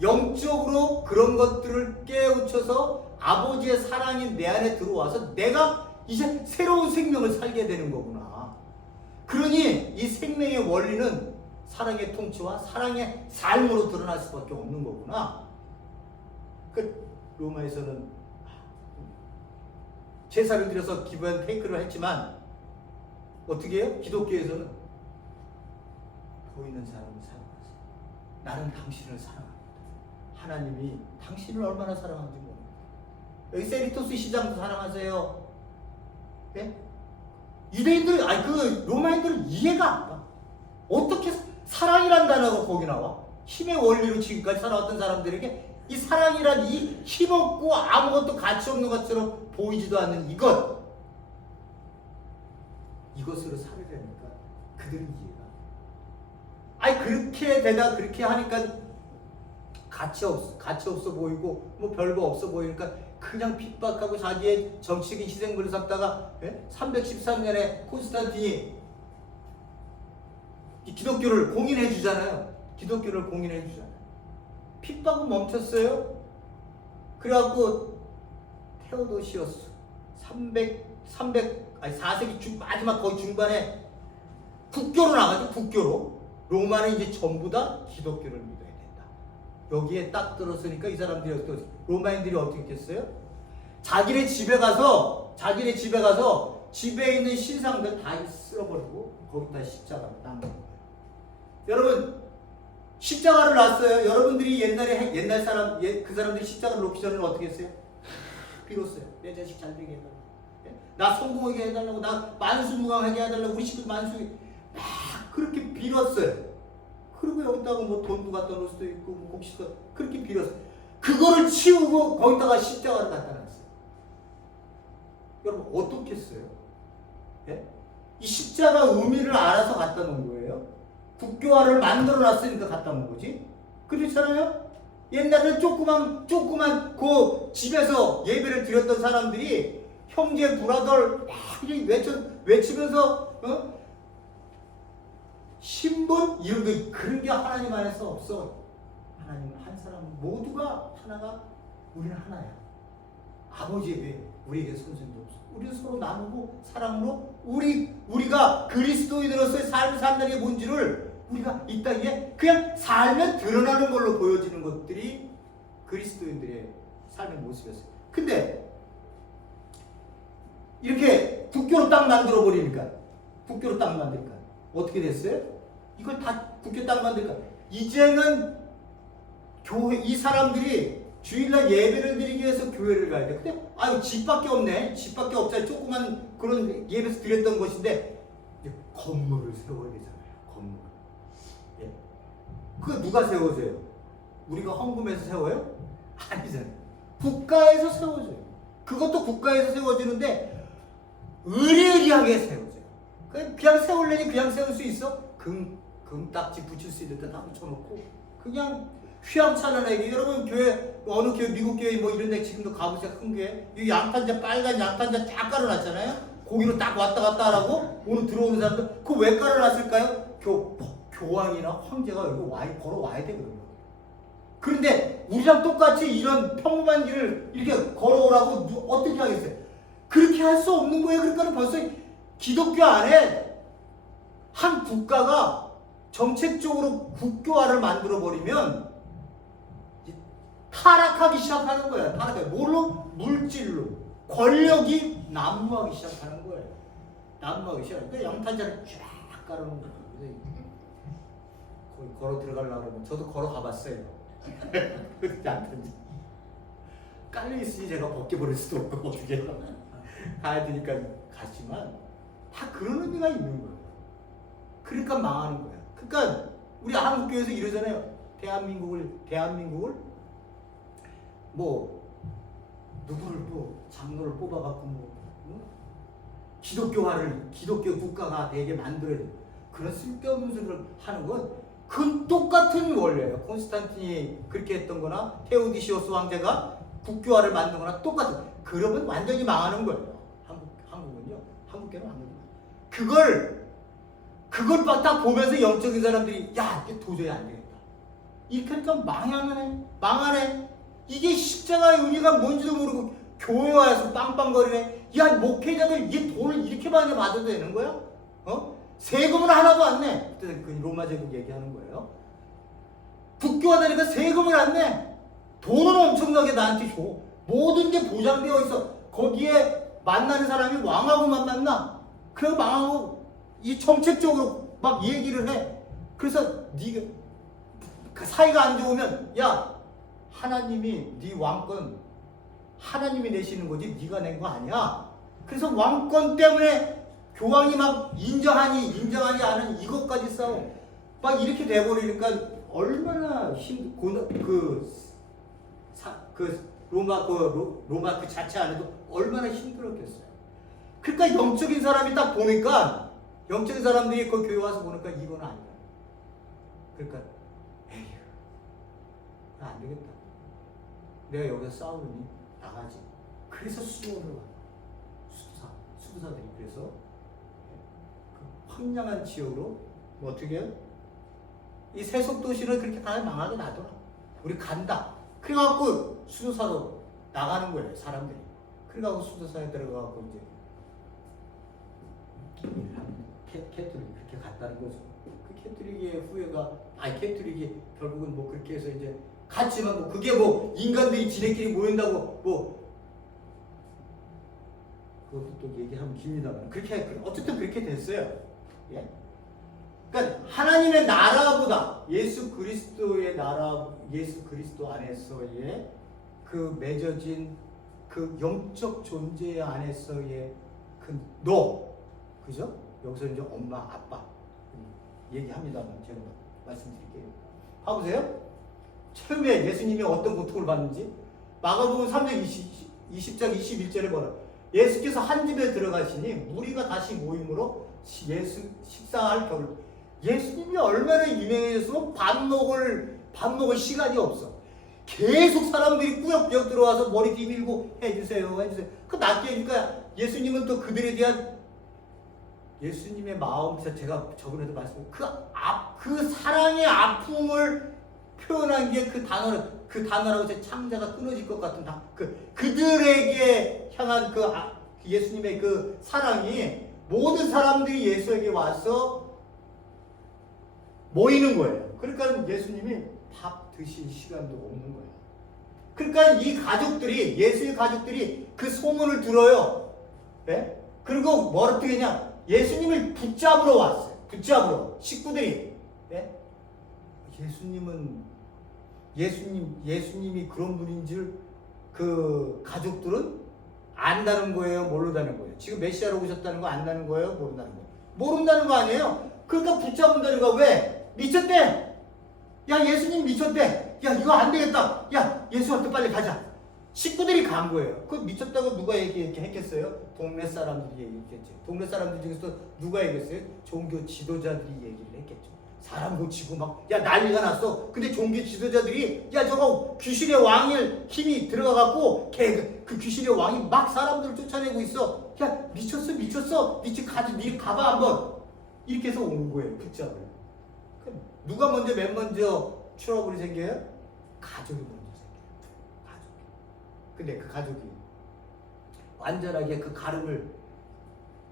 영적으로 그런 것들을 깨우쳐서 아버지의 사랑이 내 안에 들어와서 내가 이제 새로운 생명을 살게 되는 거구나. 그러니 이 생명의 원리는 사랑의 통치와 사랑의 삶으로 드러날 수밖에 없는 거구나. 그 로마에서는 제사를 드려서 기부한 테이크를 했지만 어떻게 해요? 기독교에서는 보이는 사람을 사랑하세요. 나는 당신을 사랑합니다. 하나님이 당신을 얼마나 사랑하는지 모릅니다. 여기 세리토스 시장도 사랑하세요. 네? 유대인들, 그 로마인들은 이해가 안 가. 어떻게 사랑이란 단어가 거기 나와? 힘의 원리로 지금까지 살아왔던 사람들에게 이 사랑이란 이 힘없고 아무것도 가치 없는 것처럼 보이지도 않는 이것으로 살으려니까 그들은 이해가. 그렇게 하니까 가치 없어 보이고 뭐 별거 없어 보이니까 그냥 핍박하고 자기의 정치적인 희생물을 삼다가 313년에 콘스탄틴이 기독교를 공인해 주잖아요. 핍박은 멈췄어요. 그래갖고 테오도시어스 4세기 마지막 거의 중반에 국교로 나가죠. 국교로. 로마는 이제 전부 다 기독교를 믿어야 된다. 여기에 딱 들었으니까 이 사람들이 로마인들이 어떻게 했어요? 자기네 집에 가서 집에 있는 신상들 다 쓸어버리고 거기다 십자가를 딴 거예요. 여러분, 십자가를 놨어요. 여러분들이 옛날 사람, 그 사람들이 십자가를 놓기 전에는 어떻게 했어요? 빌었어요. 내 자식 잘 되게 해달라고. 나 성공하게 해달라고. 나 만수무강하게 해달라고. 우리 식구 막 그렇게 빌었어요. 그리고 여기다가 뭐 돈도 갖다 놓을 수도 있고 뭐 곡식도 그렇게 빌었어요. 그거를 치우고 거기다가 십자가를 갖다 놨어요. 여러분 어떻게 했어요? 예? 이 십자가 의미를 알아서 갖다 놓은 거예요. 국교화를 만들어 놨으니까 갖다 놓은 거지. 그렇잖아요? 옛날에 조그만 그 집에서 예배를 드렸던 사람들이 형제 브라덜 막 외치면서 신분 이런 거 그런 게 하나님 안에서 없어. 하나님은 한 사람 모두가 하나가 우리는 하나야. 아버지에게 우리에게 선생도 없어. 우리는 서로 나누고 사랑으로 우리가 그리스도인으로서의 삶을 산다는 게 뭔지를 우리가 이 땅에 그냥 살면 드러나는 걸로 보여지는 것들이 그리스도인들의 삶의 모습이었어요. 근데 이렇게 국교로 딱 만들어 버리니까 어떻게 됐어요? 이걸 다 국교 딱 만드니까 이제는 교회 이 사람들이 주일날 예배를 드리기 위해서 교회를 가야 돼. 근데 집밖에 없네. 집밖에 없잖아요. 조그만 그런 예배에서 드렸던 곳인데 건물을 세워야 되잖아요. 건물. 그거 누가 세워줘요? 우리가 헌금해서 세워요? 아니잖아요. 국가에서 세워줘요. 그것도 국가에서 세워주는데 의리의리하게 세워줘요. 그냥 세우려니 그냥 세울 수 있어? 금딱지 붙일 수 있는 데다 붙여놓고 그냥 휘황찬란하게. 여러분 교회 어느 교회 미국 교회 뭐 이런 데 지금도 가보세요. 큰 교회 이 양탄자 빨간 양탄자 쫙 깔아놨잖아요. 거기로 딱 왔다 갔다 하라고 오늘 들어오는 사람들 그거 왜 깔아놨을까요? 교황이나 황제가 여기 걸어와야 되거든요. 그런데 우리랑 똑같이 이런 평범한 길을 이렇게 걸어오라고 어떻게 하겠어요? 그렇게 할 수 없는 거예요. 그러니까 벌써 기독교 안에 한 국가가 정책적으로 국교화를 만들어버리면 타락하기 시작하는 거예요. 타락해. 뭘로? 물질로. 권력이 난무하기 시작하는 거예요. 난무하기 시작하는 거예요. 양탄자를 쫙 깔아놓은 거예요. 거기 걸어 들어가려고 그러면 저도 걸어 가봤어요. 양탄자. 깔려있으니 제가 벗겨버릴 수도 없고 어떻게 가야 되니까 갔지만 다 그런 의미가 있는 거예요. 그러니까 망하는 거야. 그러니까 우리 한국교회에서 이러잖아요. 대한민국을 뭐 누구를 또 장로를 뽑아갖고 기독교 국가가 되게 만들어야 돼. 그런 쓸데없는 소리를 하는 건 그건 똑같은 원리예요. 콘스탄틴이 그렇게 했던 거나 테오디시오스 황제가 국교화를 만든 거나 똑같은. 그러면 완전히 망하는 거예요. 한국은요. 한국교회는 안 그래요. 그걸 딱 보면서 영적인 사람들이 야 이게 도저히 안 되겠다. 이렇게 하니까 망하네. 이게 십자가의 의미가 뭔지도 모르고 교회 와서 빵빵거리네. 야 목회자들 이게 돈을 이렇게 많이 받아도 되는 거야? 세금은 하나도 안 내. 그때 그 로마 제국 얘기하는 거예요. 국교화되니까 세금을 안 내. 돈은 엄청나게 나한테 줘. 모든 게 보장되어 있어. 거기에 만나는 사람이 왕하고만 만나. 그래서 망하고 이 정책적으로 막 얘기를 해. 그래서 네가 그 사이가 안 좋으면 야 하나님이 네 왕권 하나님이 내시는 거지 네가 낸 거 아니야. 그래서 왕권 때문에 교황이 막 인정하니 않은 이것까지 싸워. 막 이렇게 돼버리니까 얼마나 로마 그 자체 안에도 얼마나 힘들었겠어요. 그러니까 영적인 사람이 딱 보니까 영적인 사람들이 그 교회 와서 보니까 이건 아니야. 그러니까 에휴 안 되겠다. 내가 여기서 싸우니 나가지. 그래서 수도원으로 가. 수도사들이 그래서 그 황량한 지역으로 뭐 어떻게 해요? 이 세속도시는 그렇게 다 망하게 놔둬라. 우리 간다. 그래갖고 수도사로 나가는 거예요. 사람들이. 그래갖고 수도사에 들어가갖고 이제 캐톨릭이 그렇게 갔다는 거죠. 그 캐톨릭의 후예가 캐톨릭이 결국은 뭐 그렇게 해서 이제 갔지만 뭐 그게 뭐 인간들이 지네끼리 모인다고 뭐 그것도 또 얘기하면 깁니다만 그렇게 어쨌든 그렇게 됐어요. 예. 그러니까 하나님의 나라보다 예수 그리스도의 나라, 예수 그리스도 안에서의 그 맺어진 그 영적 존재 안에서의 그 그죠? 여기서 이제 엄마, 아빠 얘기합니다만 제가 말씀드릴게요. 봐보세요. 처음에 예수님이 어떤 고통을 받는지 마가복음 3장 20장 21절에 뭐라 예수께서 한 집에 들어가시니 무리가 다시 모임으로 식사할 겨를 예수님이 얼마나 유명해서 밥 먹을 시간이 없어. 계속 사람들이 꾸역꾸역 들어와서 머리 뒤밀고 해주세요. 그 낫게 해주니까 예수님은 또 그들에 대한 예수님의 마음, 제가 저번에도 말씀드렸고 그 사랑의 아픔을 표현한 게 그 단어라고 제 창자가 끊어질 것 같은 그들에게 향한 예수님의 그 사랑이 모든 사람들이 예수에게 와서 모이는 거예요. 그러니까 예수님이 밥 드실 시간도 없는 거예요. 그러니까 이 가족들이 예수의 가족들이 그 소문을 들어요. 네? 그리고 어떻게 했냐? 예수님을 붙잡으러 왔어요. 붙잡으러 식구들이. 네? 예수님이 그런 분인 줄 그 가족들은 안다는 거예요, 모른다는 거예요. 지금 메시아로 오셨다는 거 안다는 거예요, 모른다는 거예요. 모른다는 거 아니에요. 그러니까 붙잡는다는 거. 왜? 미쳤대. 야, 예수님 미쳤대. 야, 이거 안 되겠다. 야, 예수한테 빨리 가자. 식구들이 간 거예요. 그 미쳤다고 누가 했겠어요? 동네 사람들이 얘기했겠죠. 동네 사람들 중에서 누가 얘기했어요? 종교 지도자들이 얘기를 했겠죠. 사람 고치고 막, 야, 난리가 났어. 근데 종교 지도자들이, 야, 저거 귀신의 왕일 힘이 들어가갖고, 그 귀신의 왕이 막 사람들을 쫓아내고 있어. 야, 미쳤어. 니집 니 가봐, 한번. 이렇게 해서 온 거예요, 붙잡을. 누가 맨 먼저 트러블이 생겨요? 가족이 먼저 생겨요. 가족. 근데 그 가족이 완전하게 그 가름을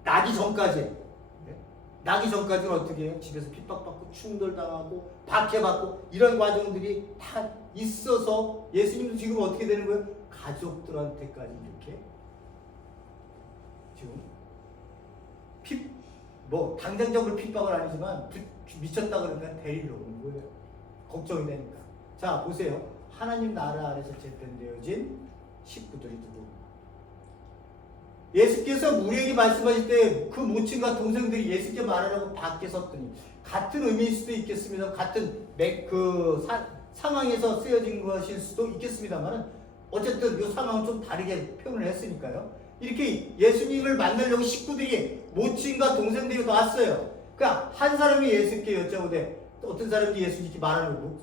나기 전까지는 어떻게 해요? 집에서 핍박받고 충돌당하고 박해받고 이런 과정들이 다 있어서 예수님도 지금 어떻게 되는 거예요? 가족들한테까지 이렇게 지금 당장적으로 핍박은 아니지만 미쳤다 그러면 데리러 오는 거예요. 걱정이 되니까. 자, 보세요. 하나님 나라 안에서 재편되어진 식구들이 누구? 예수께서 우리에게 말씀하실 때 그 모친과 동생들이 예수께 말하라고 밖에 섰더니, 같은 의미일 수도 있겠습니다. 같은 상황에서 쓰여진 것일 수도 있겠습니다만 어쨌든 이 상황은 좀 다르게 표현을 했으니까요. 이렇게 예수님을 만나려고 식구들이, 모친과 동생들이 왔어요. 그러니까 한 사람이 예수께 여쭤보되, 어떤 사람이 예수님께 말하려고,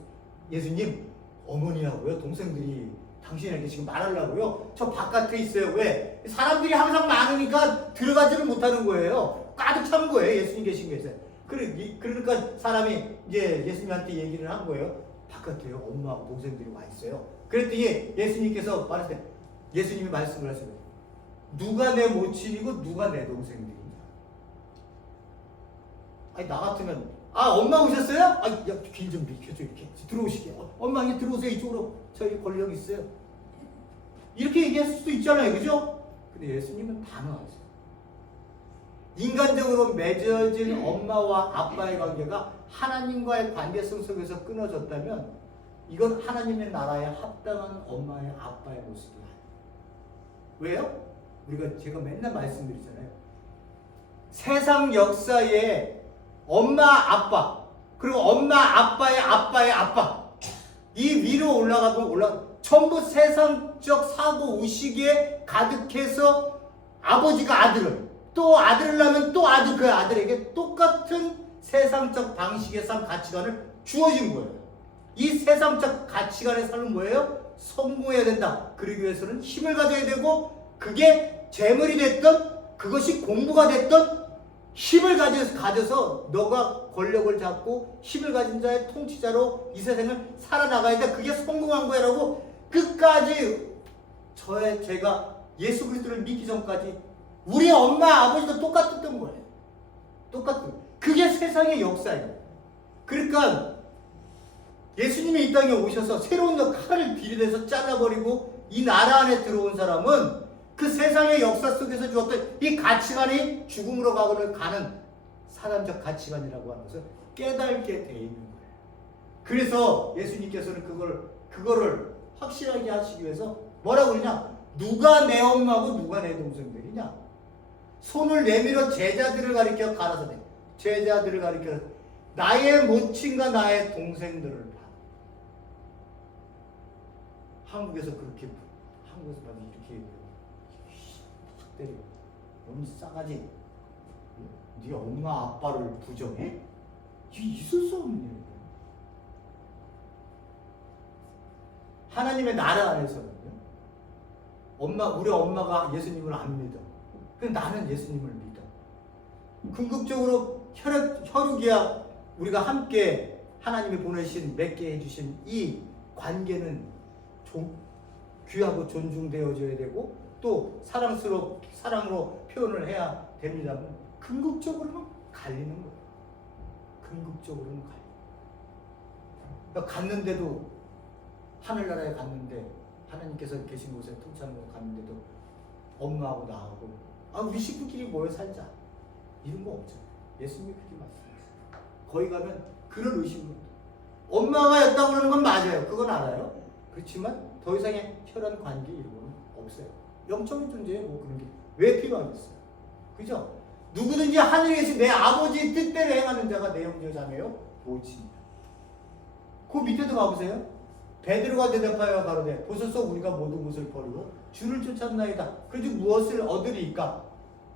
예수님, 어머니하고요, 동생들이 당신에게 지금 말하려고요, 저 바깥에 있어요. 왜? 사람들이 항상 많으니까 들어가지를 못하는 거예요. 가득 찬 거예요, 예수님 계신 곳에. 그러니까 사람이 이제 예수님한테 얘기를 한 거예요. 바깥에요, 엄마하고 동생들이 와 있어요. 그랬더니 예수님께서 말했을 때, 예수님이 말씀을 하시거든요. 누가 내 모친이고 누가 내 동생들이냐. 아니, 나 같으면, 엄마 오셨어요? 야, 길 좀 비켜줘. 이렇게 들어오시게. 엄마, 이제 들어오세요. 이쪽으로. 저희 권력 있어요. 이렇게 얘기할 수도 있잖아요. 그죠? 근데 예수님은 단호하세요. 인간적으로 맺어진 엄마와 아빠의 관계가 하나님과의 관계성 속에서 끊어졌다면 이건 하나님의 나라에 합당한 엄마의 아빠의 모습이 아니에요. 왜요? 제가 맨날 말씀드리잖아요. 세상 역사에 엄마, 아빠, 그리고 엄마, 아빠의 아빠, 이 위로 올라가고 전부 세상적 사고 의식에 가득해서 아버지가 아들을, 또 아들을 낳으면 또 그 아들에게 똑같은 세상적 방식의 삶 가치관을 주어진 거예요. 이 세상적 가치관의 삶은 뭐예요? 성공해야 된다. 그러기 위해서는 힘을 가져야 되고, 그게 재물이 됐던, 그것이 공부가 됐던, 힘을 가져서 너가 권력을 잡고 힘을 가진 자의 통치자로 이 세상을 살아나가야 돼. 그게 성공한 거야라고 끝까지 제가 예수 그리스도를 믿기 전까지 우리 엄마 아버지도 똑같았던 거예요. 똑같은. 그게 세상의 역사예요. 그러니까 예수님이 이 땅에 오셔서 새로운 칼을 들이대서 잘라버리고 이 나라 안에 들어온 사람은 그 세상의 역사 속에서 주었던 이 가치관이 죽음으로 가는 사람적 가치관이라고 하는 것을 깨닫게 돼 있는 거예요. 그래서 예수님께서는 그거를 확실하게 하시기 위해서 뭐라고 그러냐? 누가 내 엄마고 누가 내 동생들이냐? 손을 내밀어 제자들을 가리켜 가라사대. 제자들을 가리켜 나의 모친과 나의 동생들을 봐. 한국에서 봐도 이렇게 얘기해요. 때려. 너무 싸가지. 네 엄마 아빠를 부정해? 이게 있을 수 없는 일이에요. 하나님의 나라 안에서는요. 우리 엄마가 예수님을 안 믿어. 근데 나는 예수님을 믿어. 궁극적으로 혈육이야 우리가 함께 하나님이 보내신 맺게 해주신 이 관계는 귀하고 존중되어져야 되고 또 사랑으로 표현을 해야 됩니다만 궁극적으로는 갈리는 거예요. 궁극적으로는 갈려. 그러니까 갔는데도 하늘나라에 갔는데 하나님께서 계신 곳에 통치하는 곳에 갔는데도 엄마하고 나하고 우리 식구끼리 모여 살자 이런 거 없잖아요. 예수님이 그렇게 말씀하셨어요. 거기 가면 그런 의식으로 엄마가 였다고 그러는 건 맞아요. 그건 알아요. 그렇지만 더 이상의 혈연 관계 이런 거는 없어요. 영적인 존재에 뭐 그런 게 왜 필요하겠어요? 그죠? 누구든지 하늘에 계신 내 아버지의 뜻대로 행하는 자가 내 형제 자매요 모친이다. 그 밑에도 가보세요. 베드로가 대답하여 가로되 보소서 우리가 모든 것을 버리고 주를 쫓았나이다. 그런즉 무엇을 얻으리이까?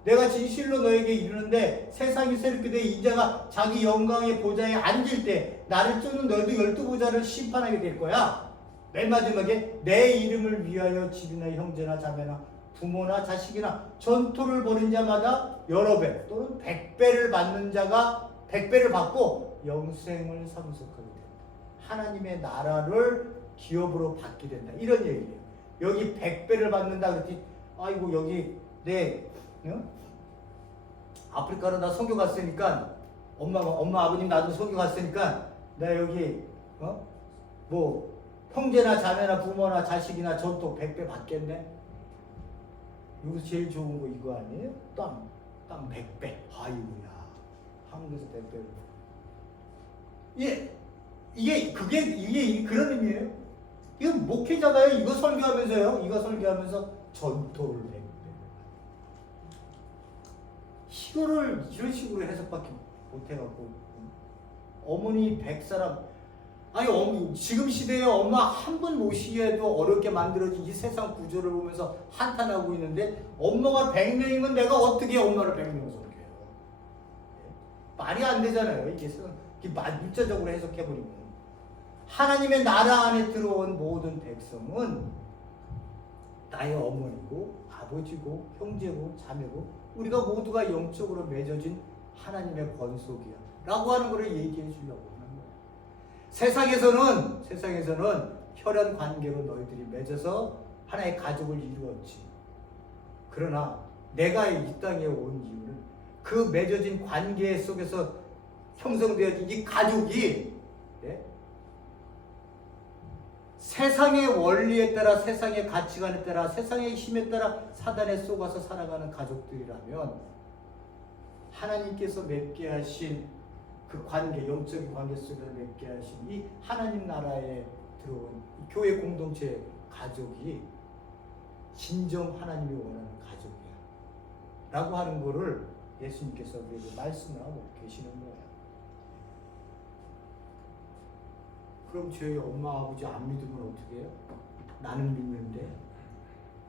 내가 진실로 너에게 이르는데 세상이 새롭게 되 이자가 자기 영광의 보좌에 앉을 때 나를 쫓는 너희도 12보좌를 심판하게 될 거야. 맨 마지막에 내 이름을 위하여 집이나 형제나 자매나 부모나 자식이나 전토를 벌인 자마다 여러 배 또는 100배를 받는 자가 100배를 받고 영생을 상속하게 된다. 하나님의 나라를 기업으로 받게 된다. 이런 얘기예요. 여기 100배를 받는다 그랬더니 아이고 여기 내 아프리카로 나 선교 갔으니까 엄마 아버님 나도 선교 갔으니까 나 여기 뭐 형제나 자매나 부모나 자식이나 전토 100배 받겠네. 여기서 제일 좋은 거 이거 아니에요? 땅 100배. 아이고야. 한국에서 100배. 이게 그런 의미예요. 이거 목회자가요. 이거 설교하면서요. 이거 설교하면서 전토를 100배. 이거를 이런 식으로 해석밖에 못해갖고 어머니 100사람 아니 지금 시대에 엄마 한 분 모시기에도 어렵게 만들어진 이 세상 구조를 보면서 한탄하고 있는데 엄마가 100명이면 내가 어떻게 엄마를 100명을 섬겨요? 말이 안 되잖아요. 이게 문자적으로 해석해버리면 하나님의 나라 안에 들어온 모든 백성은 나의 어머니고 아버지고 형제고 자매고 우리가 모두가 영적으로 맺어진 하나님의 권속이야 라고 하는 것을 얘기해 주려고 하는 거예요. 세상에서는 혈연 관계로 너희들이 맺어서 하나의 가족을 이루었지. 그러나 내가 이 땅에 온 이유는 그 맺어진 관계 속에서 형성되어진 이 가족이 세상의 원리에 따라 세상의 가치관에 따라 세상의 힘에 따라 사단에 속아서 살아가는 가족들이라면 하나님께서 맺게 하신 그 관계, 영적인 관계 속에서 맺게 하신 이 하나님 나라에 들어온 교회 공동체 가족이 진정 하나님이 원하는 가족이야 라고 하는 거를 예수님께서 우리에게 말씀을 하고 계시는 거예요. 그럼 저희 엄마 아버지 안 믿으면 어떻게 해요? 나는 믿는데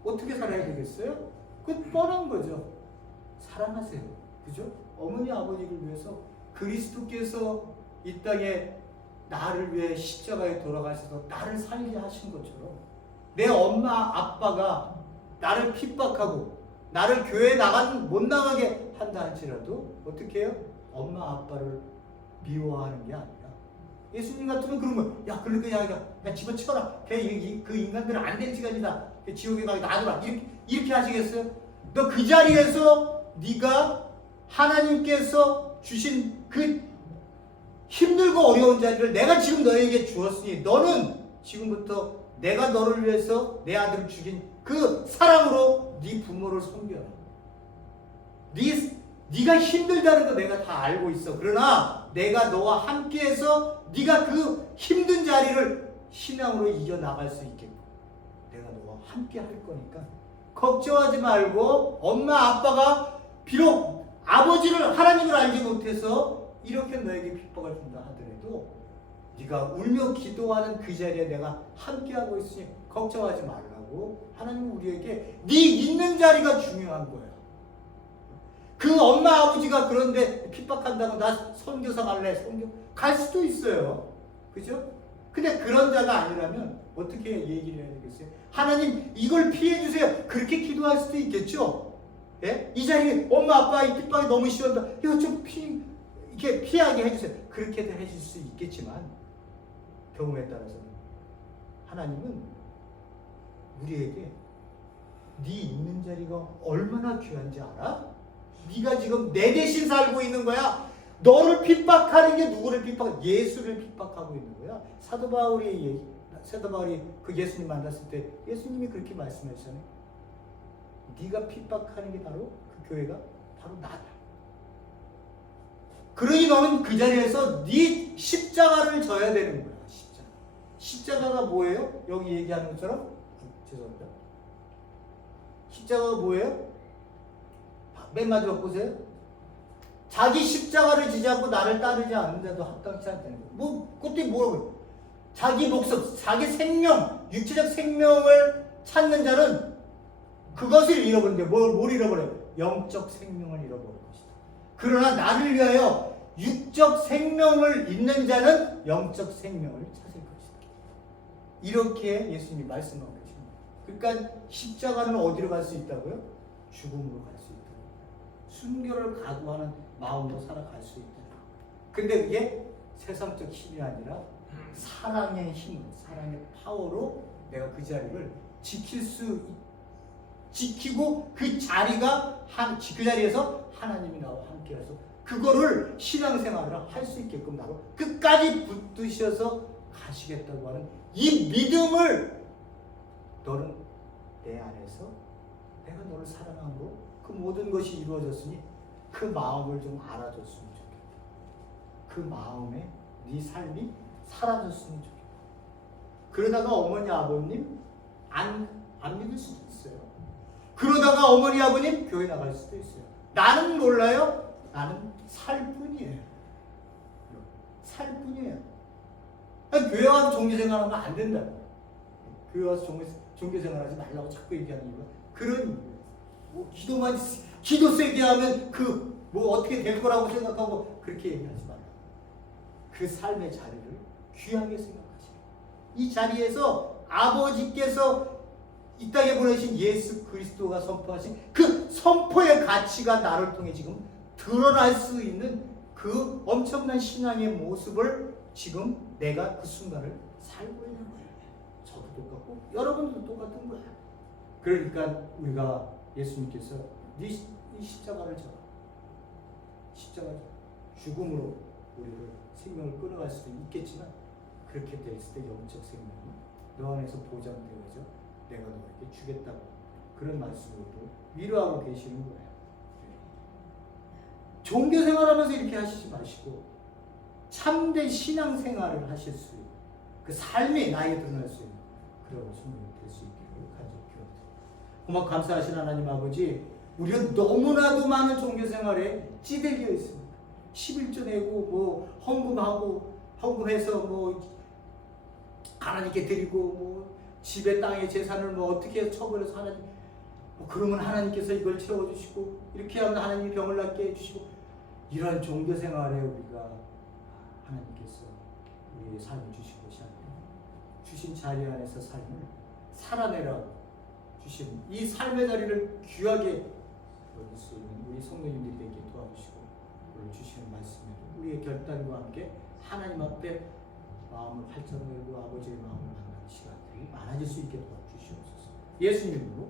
어떻게 살아야 되겠어요? 그건 뻔한 거죠. 사랑하세요. 그죠? 어머니 아버지를 위해서 그리스도께서 이 땅에 나를 위해 십자가에 돌아가셔서 나를 살게 하신 것처럼 내 엄마 아빠가 나를 핍박하고 나를 교회에 못 나가게 한다 할지라도 어떻게 해요? 엄마 아빠를 미워하는 게 아니라 예수님 같으면 그러면 야 집어치워라. 그 인간들은 안 될 시간이다. 지옥에 가게 놔둬라. 이렇게 하시겠어요? 너 그 자리에서 네가 하나님께서 주신 그 힘들고 어려운 자리를 내가 지금 너에게 주었으니 너는 지금부터 내가 너를 위해서 내 아들을 죽인 그 사랑으로 네 부모를 섬겨라. 네가 힘들다는 거 내가 다 알고 있어. 그러나 내가 너와 함께해서 네가 그 힘든 자리를 신앙으로 이겨나갈 수 있게끔 내가 너와 함께 할 거니까 걱정하지 말고 엄마 아빠가 비록 아버지를 하나님을 알지 못해서 이렇게 너에게 핍박을 준다 하더라도 네가 울며 기도하는 그 자리에 내가 함께하고 있으니 걱정하지 말라고 하나님은 우리에게 네 있는 자리가 중요한 거야. 그 엄마 아버지가 그런데 핍박한다고 나 선교사 갈래? 선교 갈 수도 있어요. 그죠? 근데 그런 자가 아니라면 어떻게 얘기를 해야 되겠어요? 하나님 이걸 피해 주세요. 그렇게 기도할 수도 있겠죠. 예? 이 자리에 엄마 아빠의 핍박이 너무 심하다. 이거 좀 이렇게 피하게 해주세요. 그렇게도 해줄 수 있겠지만 경우에 따라서는 하나님은 우리에게 네 있는 자리가 얼마나 귀한지 알아? 네가 지금 내 대신 살고 있는 거야. 너를 핍박하는 게 누구를 핍박? 예수를 핍박하고 있는 거야. 사도 바울이 그 예수님 만났을 때 예수님이 그렇게 말씀하셨잖아요. 네가 핍박하는 게 바로 그 교회가 바로 나다. 그러니 너는 그 자리에서 네 십자가를 져야 되는 거야. 십자가가 뭐예요? 여기 얘기하는 것처럼 죄송합니다. 십자가가 뭐예요? 맨 마지막 보세요. 자기 십자가를 지지 않고 나를 따르지 않는 자도 합당치 않다는 거예요. 그것도 뭐라고요? 자기 목숨, 자기 생명, 육체적 생명을 찾는 자는 그것을 잃어버리는데 뭘 잃어버려요? 영적 생명을 잃어버릴 것이다. 그러나 나를 위하여 육적 생명을 잃는 자는 영적 생명을 찾을 것이다. 이렇게 예수님이 말씀하고 계십니다. 그러니까 십자가는 어디로 갈 수 있다고요? 죽음으로 갈 수 있다. 순교를 각오하는 마음으로 살아갈 수 있다. 근데 그게 세상적 힘이 아니라 사랑의 힘, 사랑의 파워로 내가 그 자리를 지키고 그 자리가 그 자리에서 하나님이 나와 함께해서 그거를 신앙생활을 할 수 있게끔 나로 끝까지 붙드셔서 가시겠다고 하는 이 믿음을 너는 내 안에서 내가 너를 사랑하고 그 모든 것이 이루어졌으니 그 마음을 좀 알아줬으면 좋겠다. 그 마음에 네 삶이 사라졌으면 좋겠다. 그러다가 어머니 아버님 안 믿을 수도 있어요. 그러다가 어머니 아버님 교회 나갈 수도 있어요. 나는 몰라요. 나는 살 뿐이에요. 살 뿐이에요. 교회 와서 종교생활하면 안 된다고. 교회 와서 종교생활하지 말라고 자꾸 얘기하는 이유가 그런 이유예요. 뭐 기도 세게 하면 뭐 어떻게 될 거라고 생각하고 그렇게 얘기하지 말라. 그 삶의 자리를 귀하게 생각하시고 이 자리에서 아버지께서 이 땅에 보내신 예수 그리스도가 선포하신 그 선포의 가치가 나를 통해 지금 드러날 수 있는 그 엄청난 신앙의 모습을 지금 내가 그 순간을 살고 있는 거예요. 저도 똑같고 여러분도 똑같은 거야. 그러니까 우리가 예수님께서 이 십자가를 져라. 십자가 죽음으로 우리를 생명을 끊어갈 수도 있겠지만 그렇게 됐을 때 영적 생명이 너 안에서 보장되어져 내가 너에게 주겠다고 그런 말씀으로도 위로하고 계시는 거예요. 종교 생활하면서 이렇게 하시지 마시고 참된 신앙 생활을 하실 수 있는 그 삶이 나에게 드러날 수 있는 그런 순간이 될 수 있기를 간절히 기도합니다. 고맙고 감사하신 하나님 아버지, 우리는 너무나도 많은 종교 생활에 찌들겨 있습니다. 11조 내고 뭐 헌금해서 뭐 하나님께 드리고 뭐 집에 땅에 재산을 뭐 어떻게 처벌해서 하나님 그러면 하나님께서 이걸 채워주시고 이렇게 하면 하나님이 병을 낫게 해주시고 이런 종교 생활에 우리가 하나님께서 우리의 삶을 주신 것이 아니라 주신 자리 안에서 삶을 살아내라고 주신 이 삶의 자리를 귀하게 여길 수 있는 우리 성도님들이 되게 도와주시고 오늘 주시는 말씀에도 우리의 결단과 함께 하나님 앞에 마음을 활짝 열고 아버지의 마음을 만나는 시간들이 많아질 수 있게 도와주시옵소서. 예수님 이름으로